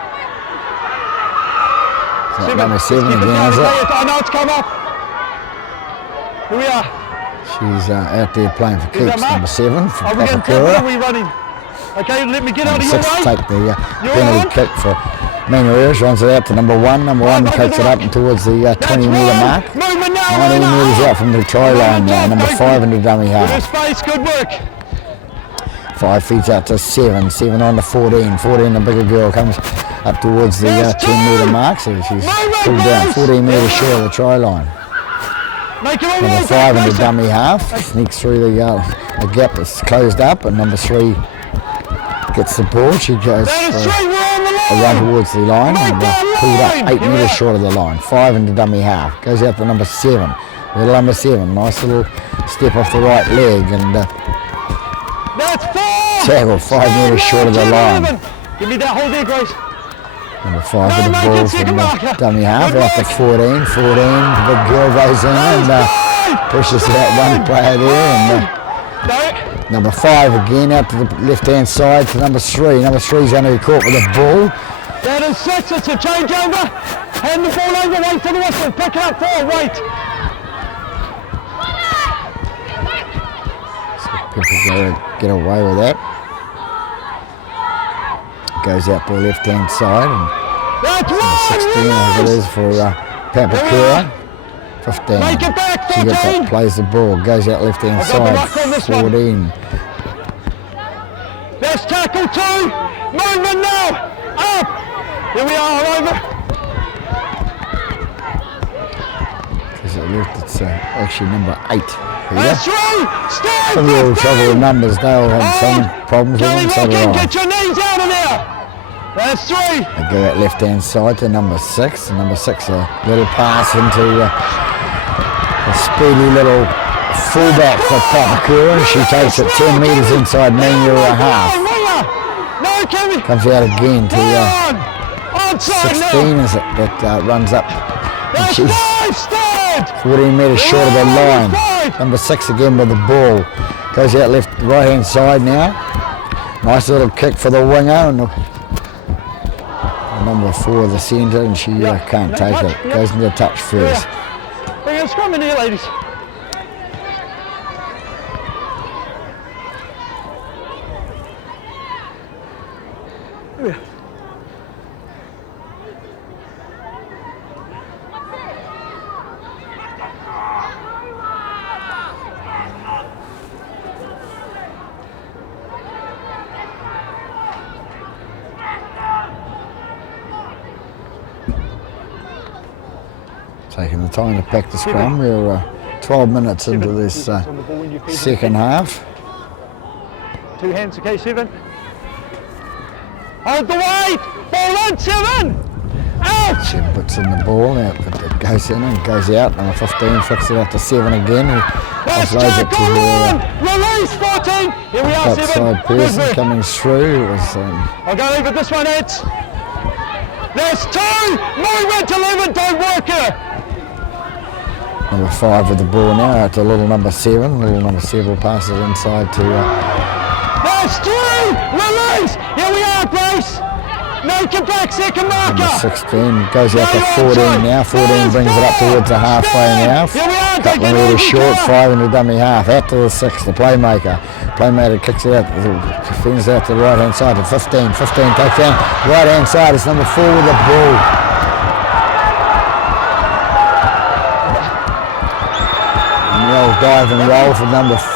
So number 7 Keep it again, down, is it? I know it's come up. Here we are. She's out there playing for Is that keeps. Mark? Number 7 for Are we getting tapped or are Papakura. we running? Okay, let me get out Number of your 6 way. take the You're penalty on. kick for Manurewa. She runs it out to number 1. Number 1 Right, takes it up and towards the 20 metre mark. Movement now, 19 Lena. metres out from the try line now. Number 5 into dummy Good half. space, good work. 5 feeds out to 7. 7 on to 14. 14, the bigger girl comes up towards the Yes, 10 metre two. mark. So she's Movement, pulled down boys. 14 metres Yeah. short of the try line. Make it all the Number way 5 back, into Mason. dummy half. Sneaks through the gap that's closed up. And number 3 gets the ball. She goes That is for 3, we're on the a line. run towards the line Make and that pulled up line. 8 Here we metres are. short of the line. 5 into dummy half. Goes out to number 7. Little number 7. Nice little step off the right leg and That's 4. tackle 5 metres short of the 10, line. 11. Give me that hold there, Grace. Number 5 No, with the make ball it from second the marker. dummy half Good out to work. 14. 14. The big girl goes in and pushes out one player there. And No. number 5 again out to the left hand side to number 3. Number 3's going to be caught with a ball. That is 6, it's a changeover. Hand the ball over, wait for the whistle. Pick it up 4, wait. So people get away with that. Goes out to the left hand side and That's 16 as it is for Papakura. 15. Make it back, She gets 14. up, plays the ball, goes out left hand I've got the side. luck on this one. 14. That's tackle 2. Movement now. Up. Here we are, over. Because it left, it's actually number 8. That's Peter. 3. Stand. Some little trouble with numbers, they'll have some problems with Kelly, them, so walk do in, I. get your knees out of there. That's 3. They go out left hand side to number 6. And number 6 a little pass into a speedy little fullback for Papakura. She takes it 10 metres inside Manurewa half. No, Kevin. Comes out again to Onside 16 now. is it that runs up. And That's she's 5. Stand. 14 metres short of the line. Five. Number 6 again with the ball. Goes out right hand side now. Nice little kick for the winger. And number 4 the centre and she can't No take touch, it. yep. Goes into touch first. Bring a scrum in here, ladies. Here we are. Taking the time to pack the scrum. We're 12 minutes into this On the ball when you feed second half. 2 hands, okay, 7. Hold the weight! Ball on, 7! Out! 7 puts in the ball, out, but it goes in and goes out. Number 15 flicks it out to 7 again. That's Offloads it tackle to one! the Release, 14! Here we are, 7. outside Good person work. coming through. It was I'll go over this one, Ed. There's 2! Movement 11, don't work here! number 5 with the ball now, out to little number 7. Little number 7 passes inside to There's 3! Release! Here we are, Grace! Make it back, second number marker! 16. Goes out to No, 14 outside. now. 14 There's brings it up 4. towards the halfway now. Here we are, Couple take of it metres easy, short, cover. 5 in the dummy half. Out to the 6, the playmaker. Playmaker kicks it out, defends out to the right hand side to 15. 15 takes down. Right hand side is number 4 with the ball. the old dive and roll for number 4.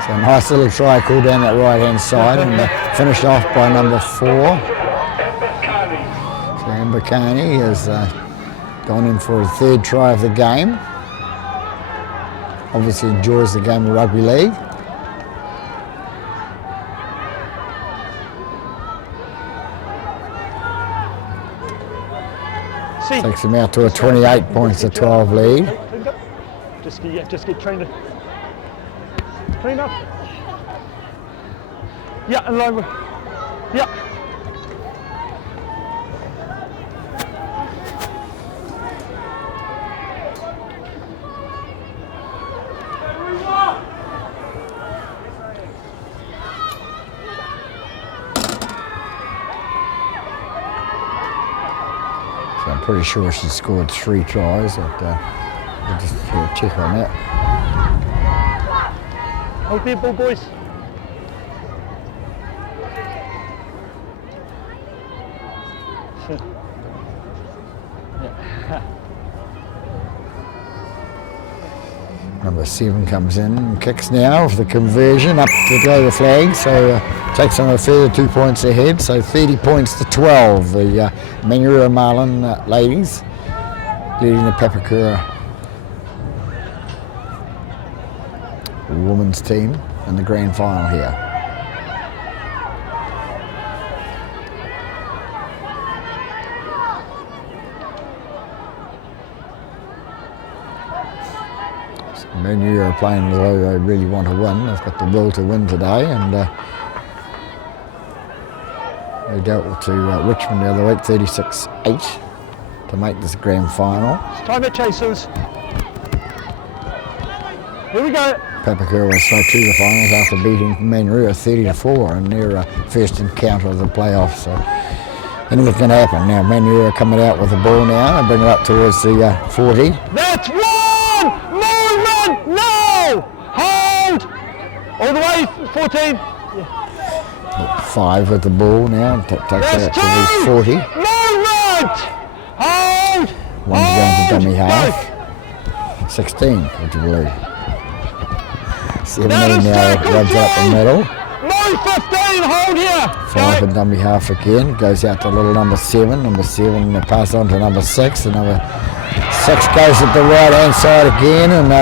So a nice little try call down that right hand side and finished off by number 4. So Amber Carney has gone in for a 3rd try of the game. Obviously enjoys the game of rugby league. Takes him out to a 28 points to 12 lead. Just get trained. Train up. Yeah, and line with. Yeah. So I'm pretty sure she scored 3 tries, but we'll just check on that. Hold the ball, boys. Number 7 comes in and kicks now for the conversion up to go the flag, so takes them a further 2 points ahead, so 30 points to 12. The Manurewa Marlin ladies leading the Papakura women's team in the grand final here. Manurewa are playing as though they really want to win. They've got the will to win today, and they dealt with Richmond the other week 36-8 to make this grand final. Time it, chasers. Here we go. Papakura went straight to the finals after beating Manurewa 30-4 in their first encounter of the playoffs. So anything can happen. Now Manurewa coming out with the ball now and bring it up towards the 40. That's 1! Movement! No! Hold! All the way, 14. 5 with the ball now. Takes that to the 40. Movement! Hold! One's going to dummy half. 16, would you believe? 17 now runs out the middle. No, 15, hold here. 5 and dummy half again. Goes out to little number 7. Number 7 pass on to number 6. And number 6 goes at the right hand side again. And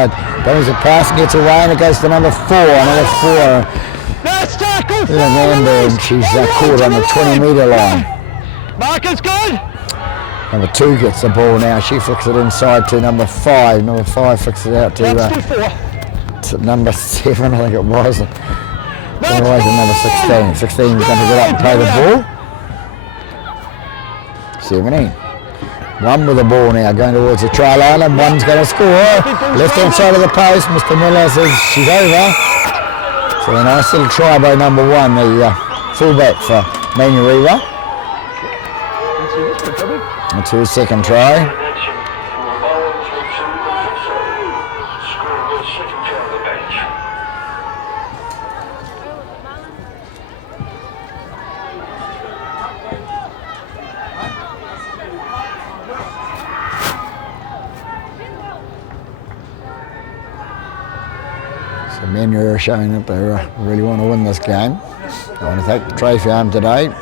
goes a pass and gets away. And it goes to number 4. Number 4. That's tackle 4. And she's caught on the 20-metre line. Marker's good. Number 2 gets the ball now. She flicks it inside to number 5. Number 5 flicks it out to number 7, I think it was. All the way to number 16. 16 is going to get up and play the ball. 17. 1 with the ball now, going towards the try line, and 1's going to score. Left hand side of the post. Mr. Miller says she's over. So a nice little try by number 1, the fullback for Manurewa. That's her second try. So Manurewa are showing that they really want to win this game. They want to take the trophy home today.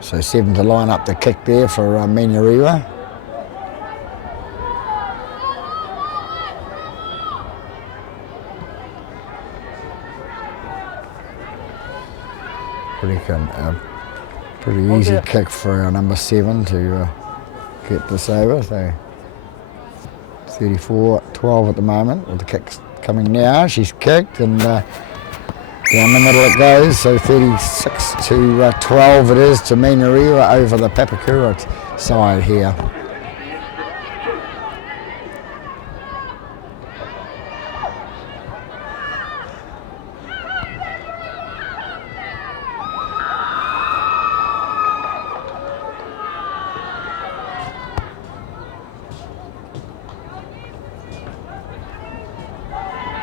So 7 to line up the kick there for Manurewa. Pretty easy kick for number 7 to get this over. So 34-12 at the moment with the kicks coming now. She's kicked and down the middle it goes. So 36-12 it is to Manurewa over the Papakura side here.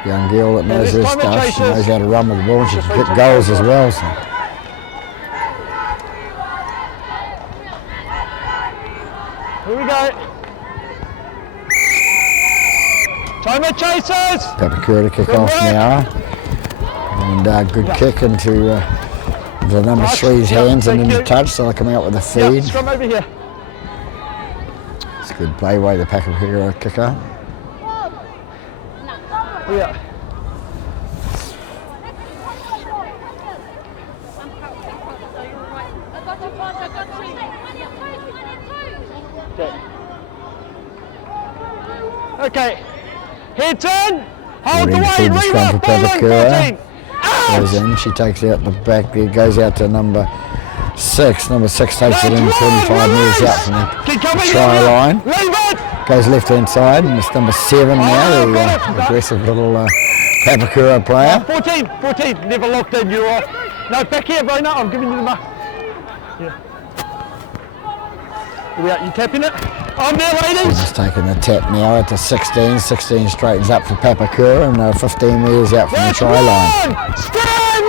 young girl that knows Yeah, her this time it stuff. She chases. knows how to run with the ball and she can kick goals as well. So. Here we go. Time of chasers. Papakura to kick Good off work. now. And good kick into the number Touch. 3's Yeah, hands and thank into you. touch, so they'll come out with a Yeah, feed. scrum over here. It's a good play by the Papakura kicker. Yeah. Okay. Hit in. Hold the Good weight. feed the scrum for Rework. Ball on Papakura. 14. Out. Goes in, she takes out the back, it goes out to number 6. Number 6 takes it in 25 metres out from Keep the coming, try Lydia. line. Leave it. Goes left hand side, and it's number 7 now, the aggressive little Papakura player. 14. Never locked in. You're off. No, back here, bro. No, I'm giving you the mark. Yeah. Here we are. You tapping it? I'm there, ladies. Just taking the tap now at the 16. 16 straightens up for Papakura, and 15 metres out from the That's try line. one. Stand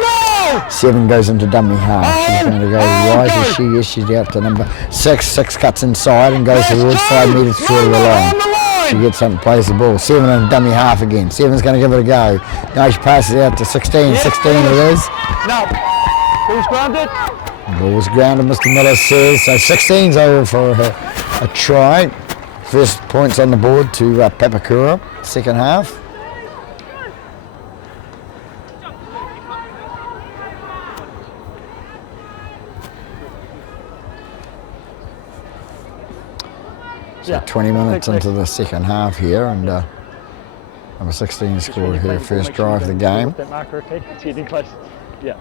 now. 7 goes into dummy half. She's going to go wide go. as she is. She's out to number 6. 6 cuts inside and goes That's towards 5 two. metres short of the Number line. on the line. She gets up and plays the ball. 7 and dummy half again. 7's going to give it a go. Now she passes out to 16. Yeah, 16 it is. No. Who's grounded? Ball's grounded, Mr. Miller says. So 16's over for a try. First points on the board to Papakura. Second half. So 20 minutes into the second half here, and number 16 scored her first drive of the game. That marker, okay? It's getting close. Yeah.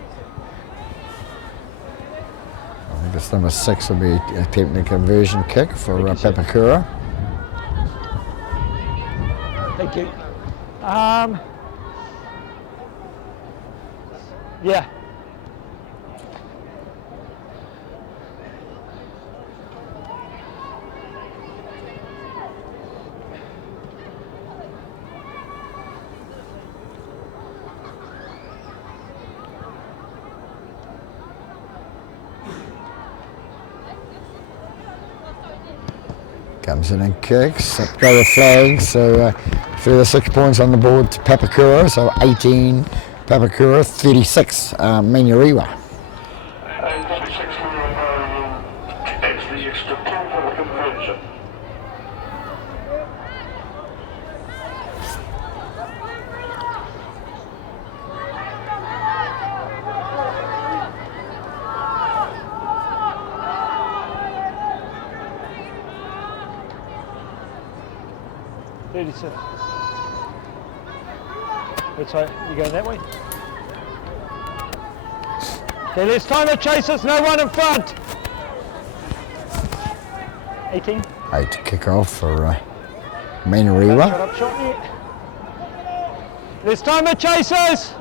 I think it's number 6 will be attempting a conversion kick for Papakura. Thank you. Yeah. Comes in and kicks, up go the flag, so further 6 points on the board to Papakura, so 18 Papakura, 36 Manurewa. That's right, you going that way? Okay, let's time the chasers, no one in front. 18. 8 to kick off for Shut Manurewa. up, shot yet. Let's time the chasers.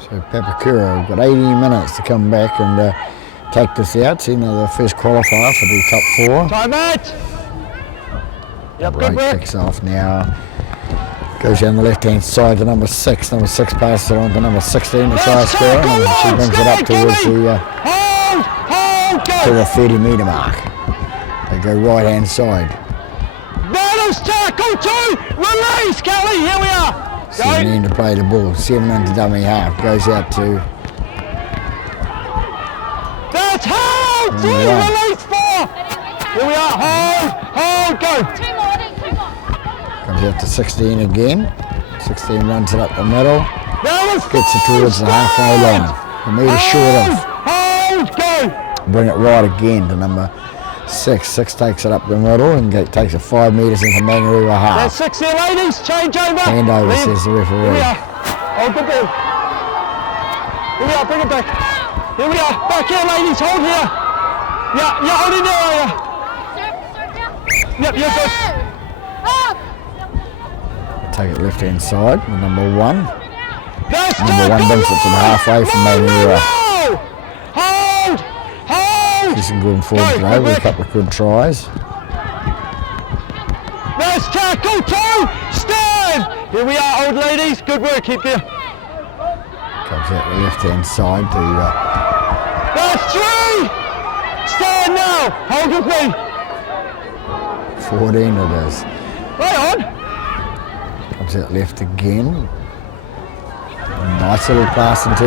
So Papakura have got 18 minutes to come back and take this out. See another first qualifier for the top 4. Time it. Yep, good Right, work. kicks off now. Goes down the left hand side to number 6. Number 6 passes it on to number 16, the try Let's scorer, go, and she on, brings it up stay, towards Kimmy. the Hold, to go. the 30 metre mark. They go right hand side. Battles tackle 2. Release, Kelly. Here we are. 7 in to play the ball. 7 into dummy half. Goes out to That's hold. 3. Right. Release 4. Here we are. Hold, go. comes out to 16 again. 16 runs it up the middle. That was Gets it towards the halfway line. A metre short of. Hold, go. Bring it right again to number 6. 6 takes it up the middle and takes it 5 metres into Manurewa half. That's 6 here, ladies. Change over. Hand over, Lynn. says the Here we referee. are. Hold the ball. Here we are. Bring it back. Here we are. Back here, ladies. Hold here. Yeah, you're holding there, are you? Yep, you're good. Take it left hand side with number 1. That's Number 1 brings it to the halfway from Manurewa. Hold. She's in good form Go, today good with a work. couple of good tries. That's tackle 2. Stand. time. Here we are, old ladies. Good work, keep there. Comes out the left-hand side to That's 3. Stand now. Hold with me. 14 it is. Right on. Comes out left again. Nice little pass into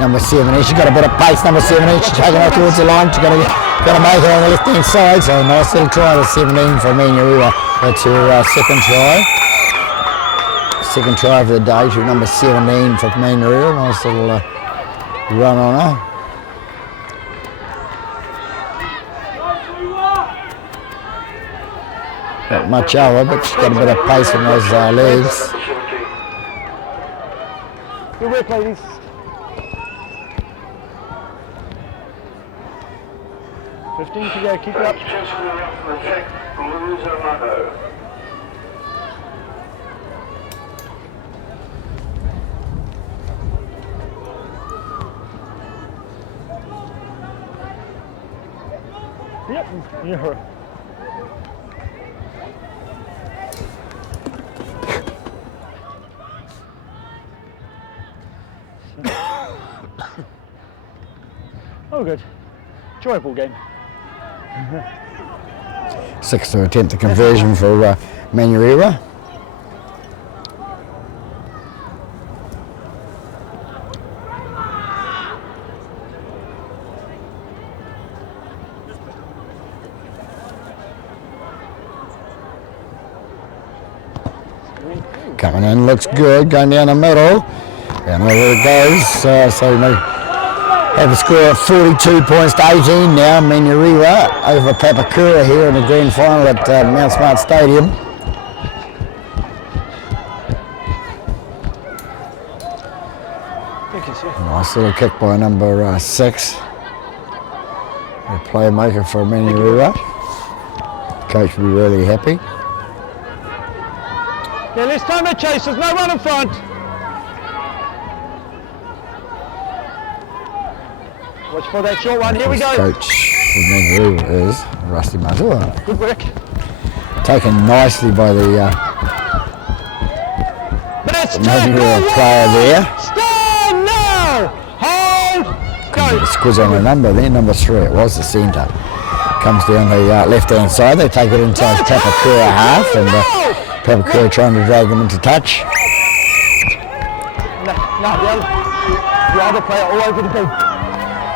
number 17. She's got a bit of pace, number 17. She's taking her towards the line. She's got to make her on the left-hand side. So nice little try to 17 for Manurewa. That's her second try. Second try of the day to number 17 for Manurewa. Nice little run on her. Not much over, but she's got a bit of pace on those legs. Good work, ladies. $15 to go, keep it up. Yep, yeah. Oh, good. Enjoyable game. 6 to attempt the conversion for Manurewa. Coming in, looks good, going down the middle. And over it goes, so we have a score of 42 points to 18 now. Manurewa over Papakura here in the grand final at Mount Smart Stadium. Thank you, sir. Nice little kick by number 6. A playmaker for Manurewa. Coach will be really happy. Yeah, let's time it, Chase. There's no one in front. Watch for that short one. Here we go. Coach for Manurewa is Rusty Matua. Good work. Taken nicely by the But it's Manurewa player there. Stand now. Hold. Go. The squiz on the number there, number 3. It was the centre. Comes down the left-hand side. They take it inside Papakura half, and Papakura trying to drag them into touch. No, the other player all over the ball.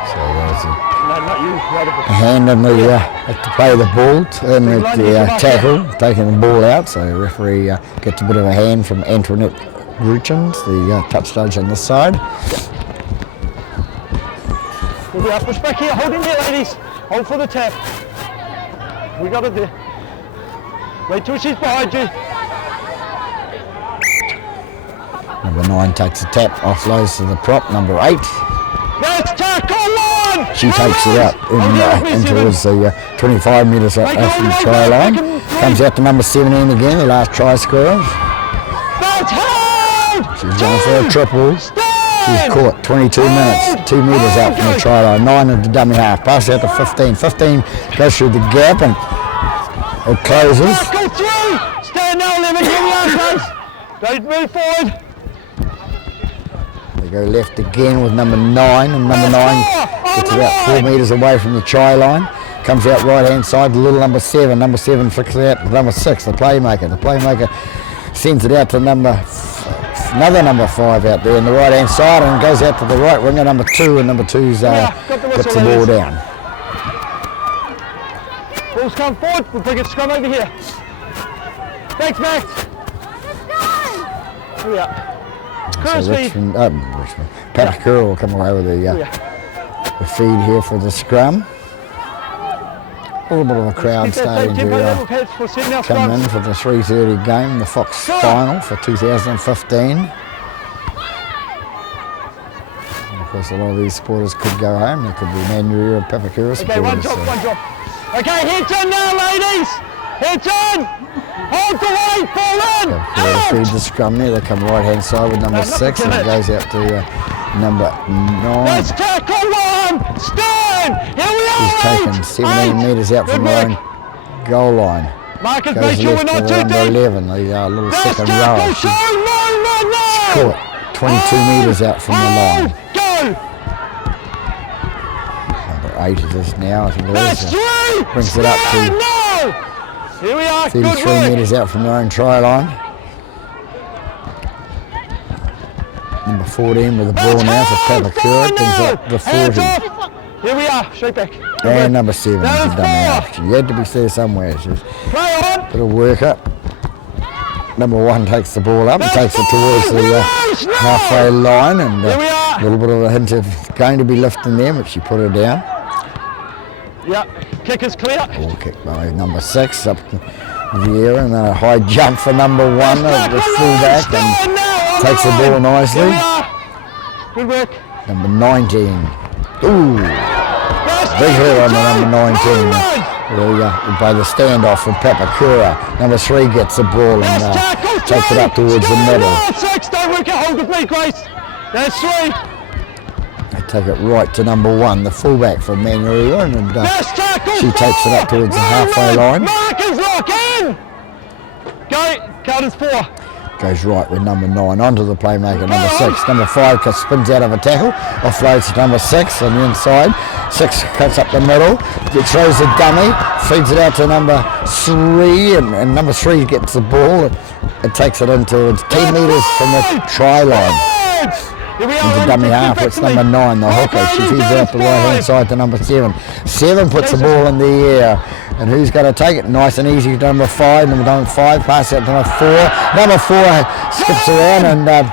So there's a No, not you. The other player. hand in the at the play of the ball and at the tackle, taking the ball out. So the referee gets a bit of a hand from Antoinette Gruchens, the touch judge on this side. We'll be up. Push back here. Hold in there, ladies. Hold for the tap. We got it there. Wait till she's behind you. Number 9 takes the tap, offloads to the prop, number 8. Let's tackle one! She takes it out in towards the 25 metres off the try line. Comes out to number 17 again, the last try scorer. That's held! She's going for a triple. She's caught 22 minutes, 2 metres out from the try line, 9 into dummy half. Pass out to 15. 15 goes through the gap and it closes. Tackle 3! Stand now, 11. Here we are, guys. Don't move forward. They go left again with number 9, and number 9 gets about 4 metres away from the try line. Comes out right hand side, the little number 7. Number 7 flicks it out to number 6, the playmaker. The playmaker sends it out to another number 5 out there on the right hand side, and goes out to the right winger, number 2, and number 2's gets the ball down. Ball's come forward. We'll bring it scrum over here. Thanks, Max. Here we are. So Papakura will come away with the feed here for the scrum. A little bit of a crowd starting to come in for the 3:30 game, the Fox final for 2015. And of course, a lot of these supporters could go home. There could be Manurewa and Papakura supporters. Okay, one job. Okay, heads in now, ladies. Heads in. Hold the weight, ball in. Feed the scrum there. They come right hand side with number 6, and it goes out to number 9. Let's tackle one. Stand. Here we are. He's taken 17 metres out from the own goal line. Marcus, Goes make sure we're left not to too number deep. 11, the little Last second tackle, row. show, no. Caught 22 metres out from the line. Go. Number 8 it is now, I think it That's is. 3. Brings it up to No. Here we are, good 33 work. metres out from their own try line. Number 14 with the ball now for Papakura, brings up the 40. Here we are, straight back. And number 7 That is is a dummy 4. half. She had to be there somewhere. She's Play on. a little worker. Number 1 takes the ball up and takes it towards the halfway line, and Here we are. a little bit of a hint of going to be lifting there, but she put her down. Yeah, kick is clear. Ball kick by number 6 up the air, and a high jump for number 1 of the fullback, and takes the ball Here nicely. we are. Good work. Number 19. Ooh, big hit on the number 19. By the standoff from Papakura. Number 3 gets the ball and takes it up towards the middle. 6, don't work at hold of me, Grace. That's 3. They take it right to number 1, the fullback from Manurewa, and she takes it up towards the halfway line. Marcus, lock in. Go, count is 4. Goes right with number 9 onto the playmaker, number 6. Number 5 spins out of a tackle, offloads to number 6 on the inside. 6 cuts up the middle, it throws the dummy, feeds it out to number 3, and number 3 gets the ball. It takes it into 10 metres from the try line. Into dummy half, it's number 9, the hooker. She feeds out the right hand side to number 7. 7 puts the ball in the air. And who's going to take it? Nice and easy to number 5. Number 5 passes out to number 4. Number 4 skips around and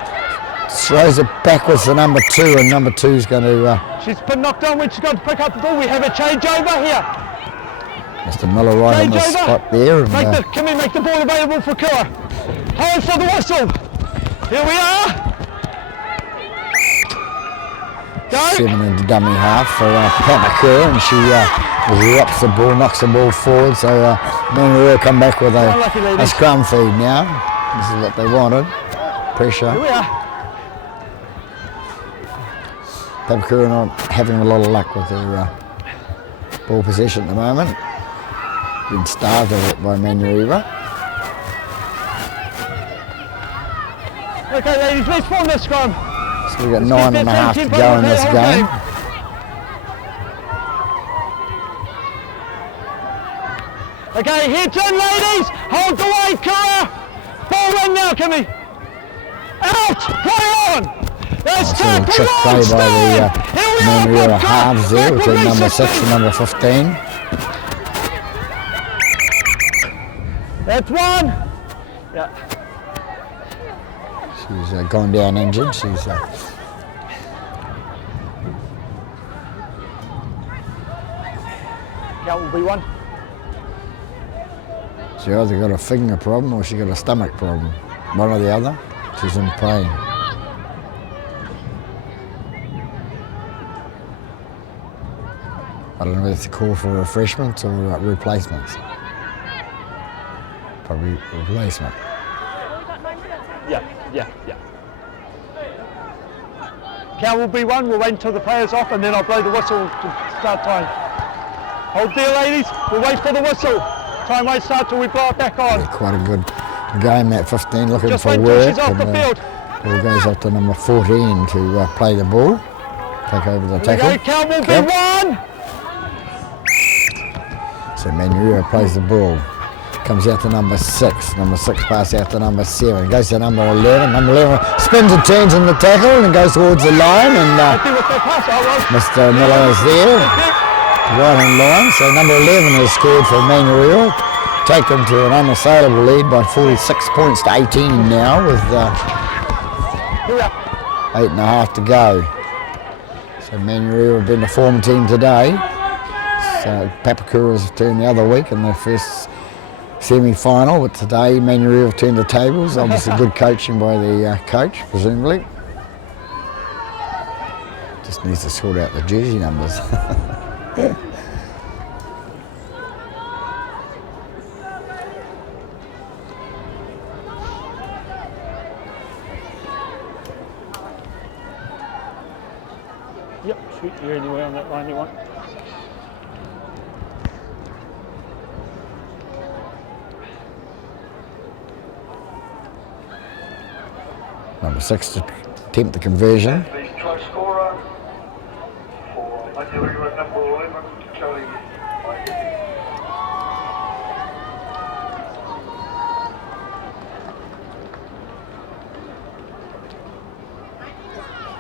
throws it backwards to number 2. And number 2's going to... She's been knocked on when she's got to pick up the ball. We have a change over here. Mr. Miller right on the Change over. spot there. And, Come in, make the ball available for Kura. Hold for the whistle. Here we are. Go. 7 into dummy half for Papakura, and she drops the ball, knocks the ball forward, so Manurewa come back with a scrum feed now. This is what they wanted, pressure. Here we are. Papakura not having a lot of luck with their ball possession at the moment. Been starved of it by Manurewa. Okay, ladies, let's form the scrum. So we've got 9.5 to go in this game. Okay, here turn, ladies. Hold the weight, Kura. Ball in now, Kimmy. Out, play on. That's Nice little trick play by the Manurewa halves there, between number 6 and number 15. That's 1. Yeah. She's gone down injured. She's That will be 1. she either got a finger problem or she got a stomach problem. One or the other. She's in pain. I don't know whether to call for refreshments or replacements. Probably replacement. Yeah. Count will be 1. We'll wait until the player's off and then I'll blow the whistle to start time. Hold there, ladies. We'll wait for the whistle. Time won't start till we blow it back on. Yeah, quite a good game at 15, looking Just for wait till work. she's off the field. Ball goes up to number 14 to play the ball. Take over the tackle. Okay, count will be 1. So Manurewa plays the ball. Comes out to number 6. Number 6 passes out to number 7. Goes to number 11. Number 11 spins and turns in the tackle and goes towards the line. And Mr. Miller is there. Right in line. So number 11 has scored for Manurewa. Take them to an unassailable lead by 46 points to 18 now with 8.5 to go. So Manurewa have been the form team today. So Papakura's turned the other week in the first semi-final, but today Manurewa have turned the tables. Obviously good coaching by the coach, presumably. Just needs to sort out the jersey numbers. Yep, sweet. You're anywhere on that line you want. Number 6 to attempt the conversion. Please try scorer for Manurewa number 11, Charlie.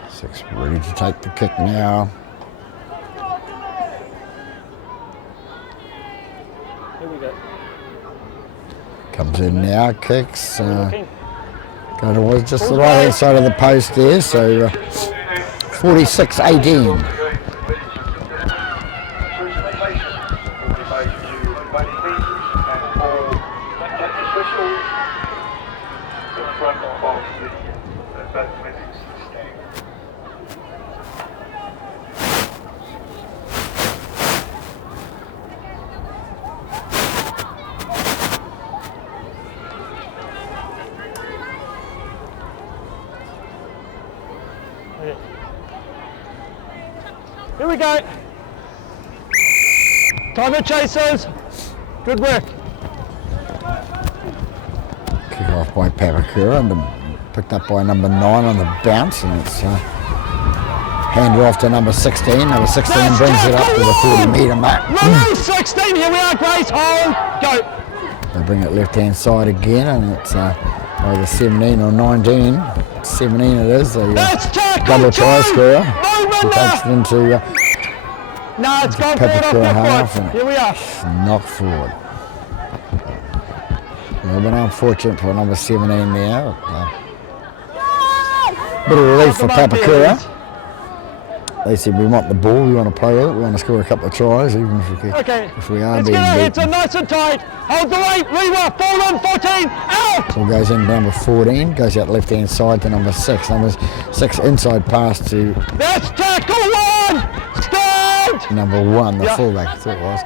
Six ready to take the kick now. Here we go. Comes in now, kicks. Going towards just the right hand side of the post there, so 46-18. Here we go. Timer chasers. Good work. Kick off by Papakura and picked up by number 9 on the bounce, and it's handed off to number 16. Number 16 brings it up to the 40-metre mark. Release 16. Here we are, Grace. Hold. Go. They bring it left hand side again, and it's either 17 or 19. 17 it is. Double try scorer. She takes it into no, it's gone forward off Papakura left half, foot. and Here we are. knocked forward. A little bit unfortunate for number 17 there. Bit of relief for Papakura. They said we want the ball, we want to play with it, we want to score a couple of tries, even if we are let's being get our heads beaten. on nice and tight. Hold the weight. Rewa, fall on 14. Out. Ball goes in to number 14, goes out left hand side to number 6. Number 6 inside pass to That's tackle 1. Stand. number 1, the Yeah. fullback, I thought it was.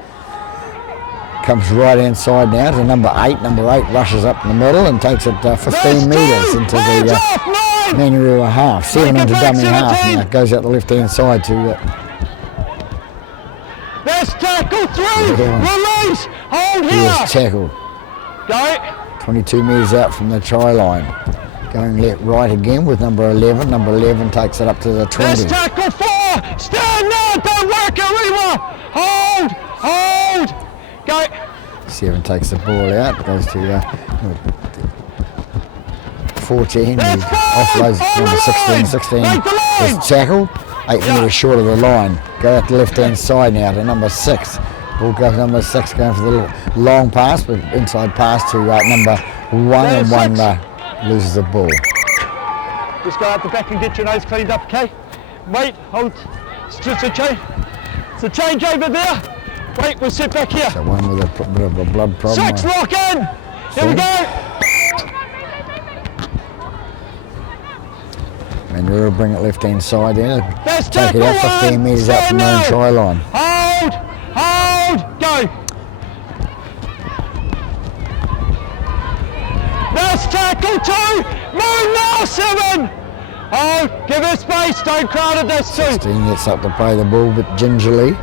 Comes right hand side now to number 8. Number 8 rushes up in the middle and takes it 15 metres into Hands the off, 9. Manurewa half. 7 Take it into back, dummy half 17. now. Goes out the left hand side to That's tackle 3. Yeah. Release. Hold he here. was tackled. Go. 22 metres out from the try line. Going left right again with number 11. Number 11 takes it up to the 20. That's tackle 4. Stand now. Don't work, Rewa. Hold. Hold. Go. 7 takes the ball out. Goes to 14. He That's offloads fine. number 16. 16 Make the line. is tackled. 8 metres short of the line. Go out the left hand side now to number 6. Ball goes number 6 going for the long pass, but inside pass to number 1, and 1 loses the ball. Just go out the back and get your nose cleaned up, okay? Wait, hold. It's just a change. It's a change over there. Wait, we'll sit back here. So 1 with a bit of a blood problem. 6, lock in. Here we go. And we'll bring it left hand side there. That's Take it tackle out 15 1. metres out from Stand the own now. try line. Hold. Hold. Go. That's tackle 2. Move now, 7. Oh, give her space. Don't crowd it. That's 2. 16 gets up to play the ball, but gingerly.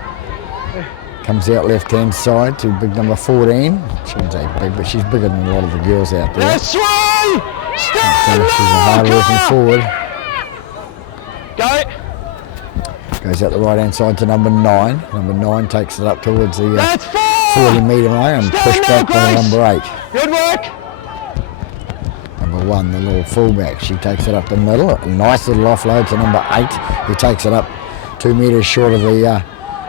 Comes out left hand side to big number 14. She wouldn't say big, but she's bigger than a lot of the girls out there. That's 3. Stand So she's a now. hard working Come forward. Go. Goes out the right hand side to number 9. Number 9 takes it up towards the That's 4. 40 metre line and Stand pushed now, back by Grace. number 8. Good work. Number 1, the little fullback, she takes it up the middle. A nice little offload to number 8, who takes it up 2 metres short of the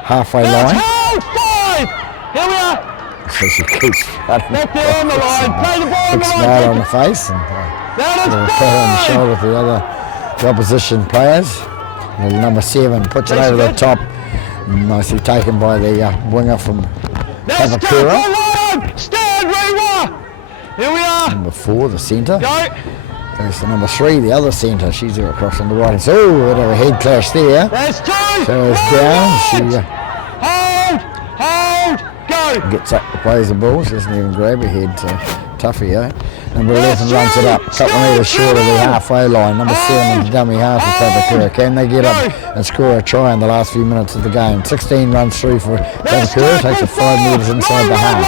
halfway That's line. hold 5. Here we are. So she keeps running. Back there on the line. Play the ball on Big the smile on line. the face and That a is pat on the 5. shoulder to the opposition players. And number 7 puts it That's over the good. top. Nicely taken by the winger from That's Papakura. tackle 1. Stand, Rewa. Here we are. Number 4, the centre. Go. Goes to number 3, the other centre. She's there across on the right. So, oh, bit of a head clash there. That's 2. So it's down. She Hold. Hold. Go. gets up to plays the ball. She doesn't even grab her head. So toughy, eh? Number 11 runs it up. Couple of metres short of the halfway line. Number 7 into dummy half for Papakura. Can they get up and score a try in the last few minutes of the game? 16 runs through for Papakura. Takes it 5 metres inside the half.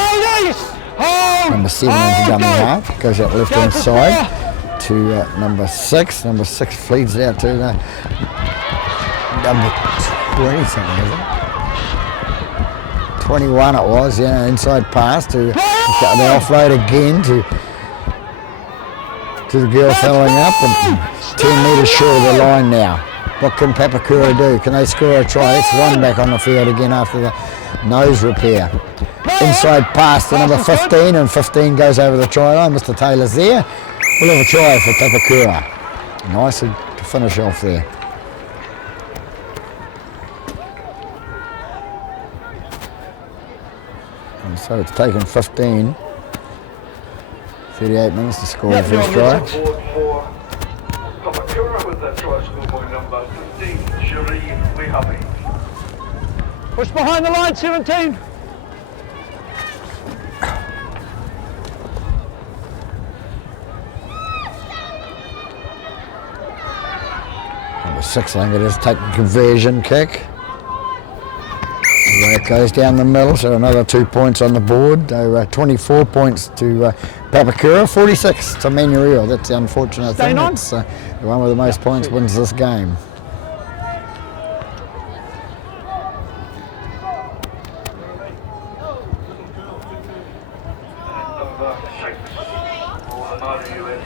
Hold. Number 7 into dummy half. Goes out left hand side. to number 6. Number 6 fleets out to number 20 something, is it? 21 it was, yeah, inside pass to the offload again to the girl following up, and 10 metres short of the line now. What can Papakura do? Can they score a try? It's one back on the field again after the nose repair. Inside pass to number 15, and 15 goes over the try line. Mr. Taylor's there. We'll have a try for Papakura. Nice to finish off there. And so it's taken 15, 38 minutes to score the first try. Board for Papakura with that try scored by number 15, Cherie Wehabi. Push behind the line, 17. Number 6, I think it is, taking a conversion kick. Away it goes down the middle, so another 2 points on the board. 24 points to Papakura, 46 to Manurewa. That's the unfortunate thing. That's the one with the most points wins this game. Number 6 for the Manurewa.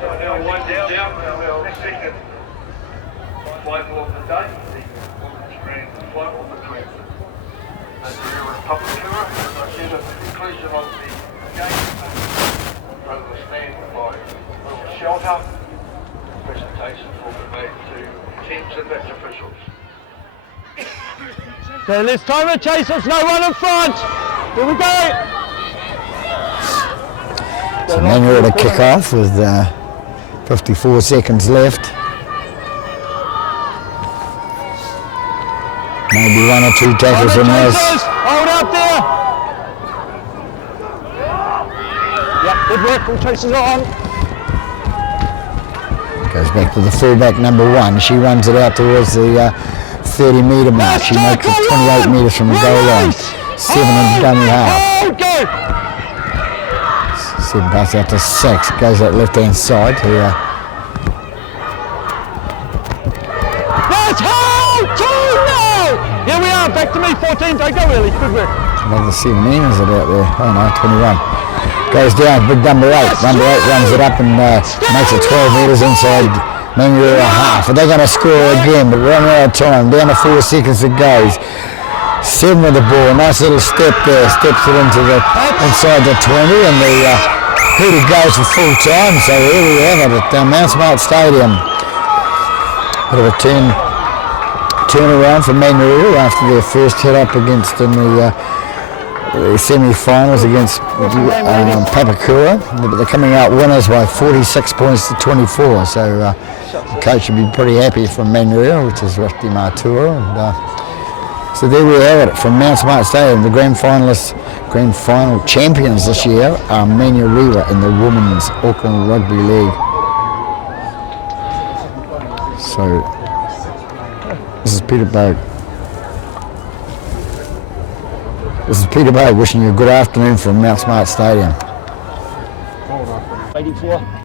So now one down, our second final of the day, the women's grand final between Manurewa and Papakura. As I said at the conclusion of the game, rather than stand by little shelter, presentations will be made to teams and match officials. So let's time it, chasers, no one in front. Here we go. So Manurewa to kick off with 54 seconds left. Maybe 1 or 2 tackles in this. Hold out there. Yep, good work, all chasers on. Goes back to the fullback number 1. She runs it out towards the 30 metre mark. She makes it 28 metres from the goal line. 7 and dummy half. 7 pass out to 6. Goes out left hand side to Here we are, back to me, 14, don't go early, good work. another 17, is it out there? Oh no, 21. Goes down, big number 8. Number 8 runs it up and makes it 12 metres inside Manurewa half. Are they going to score again? But running out of time, down to 4 seconds it goes. 7 with the ball, nice little step there, steps it into the inside the 20, and the header goes for full time. So here we have it at Mount Smart Stadium. Bit of a turn around for Manurewa after their first hit up against in the semi-finals against Papakura. But they're coming out winners by 46 points to 24. So the coach should be pretty happy from Manurewa, which is Rugby Matua. And, so there we have it from Mount Smart Stadium. The grand final champions this year are Manurewa in the Women's Auckland Rugby League. So this is Peter Bogue. This is Peter Bogue wishing you a good afternoon from Mount Smart Stadium. 84.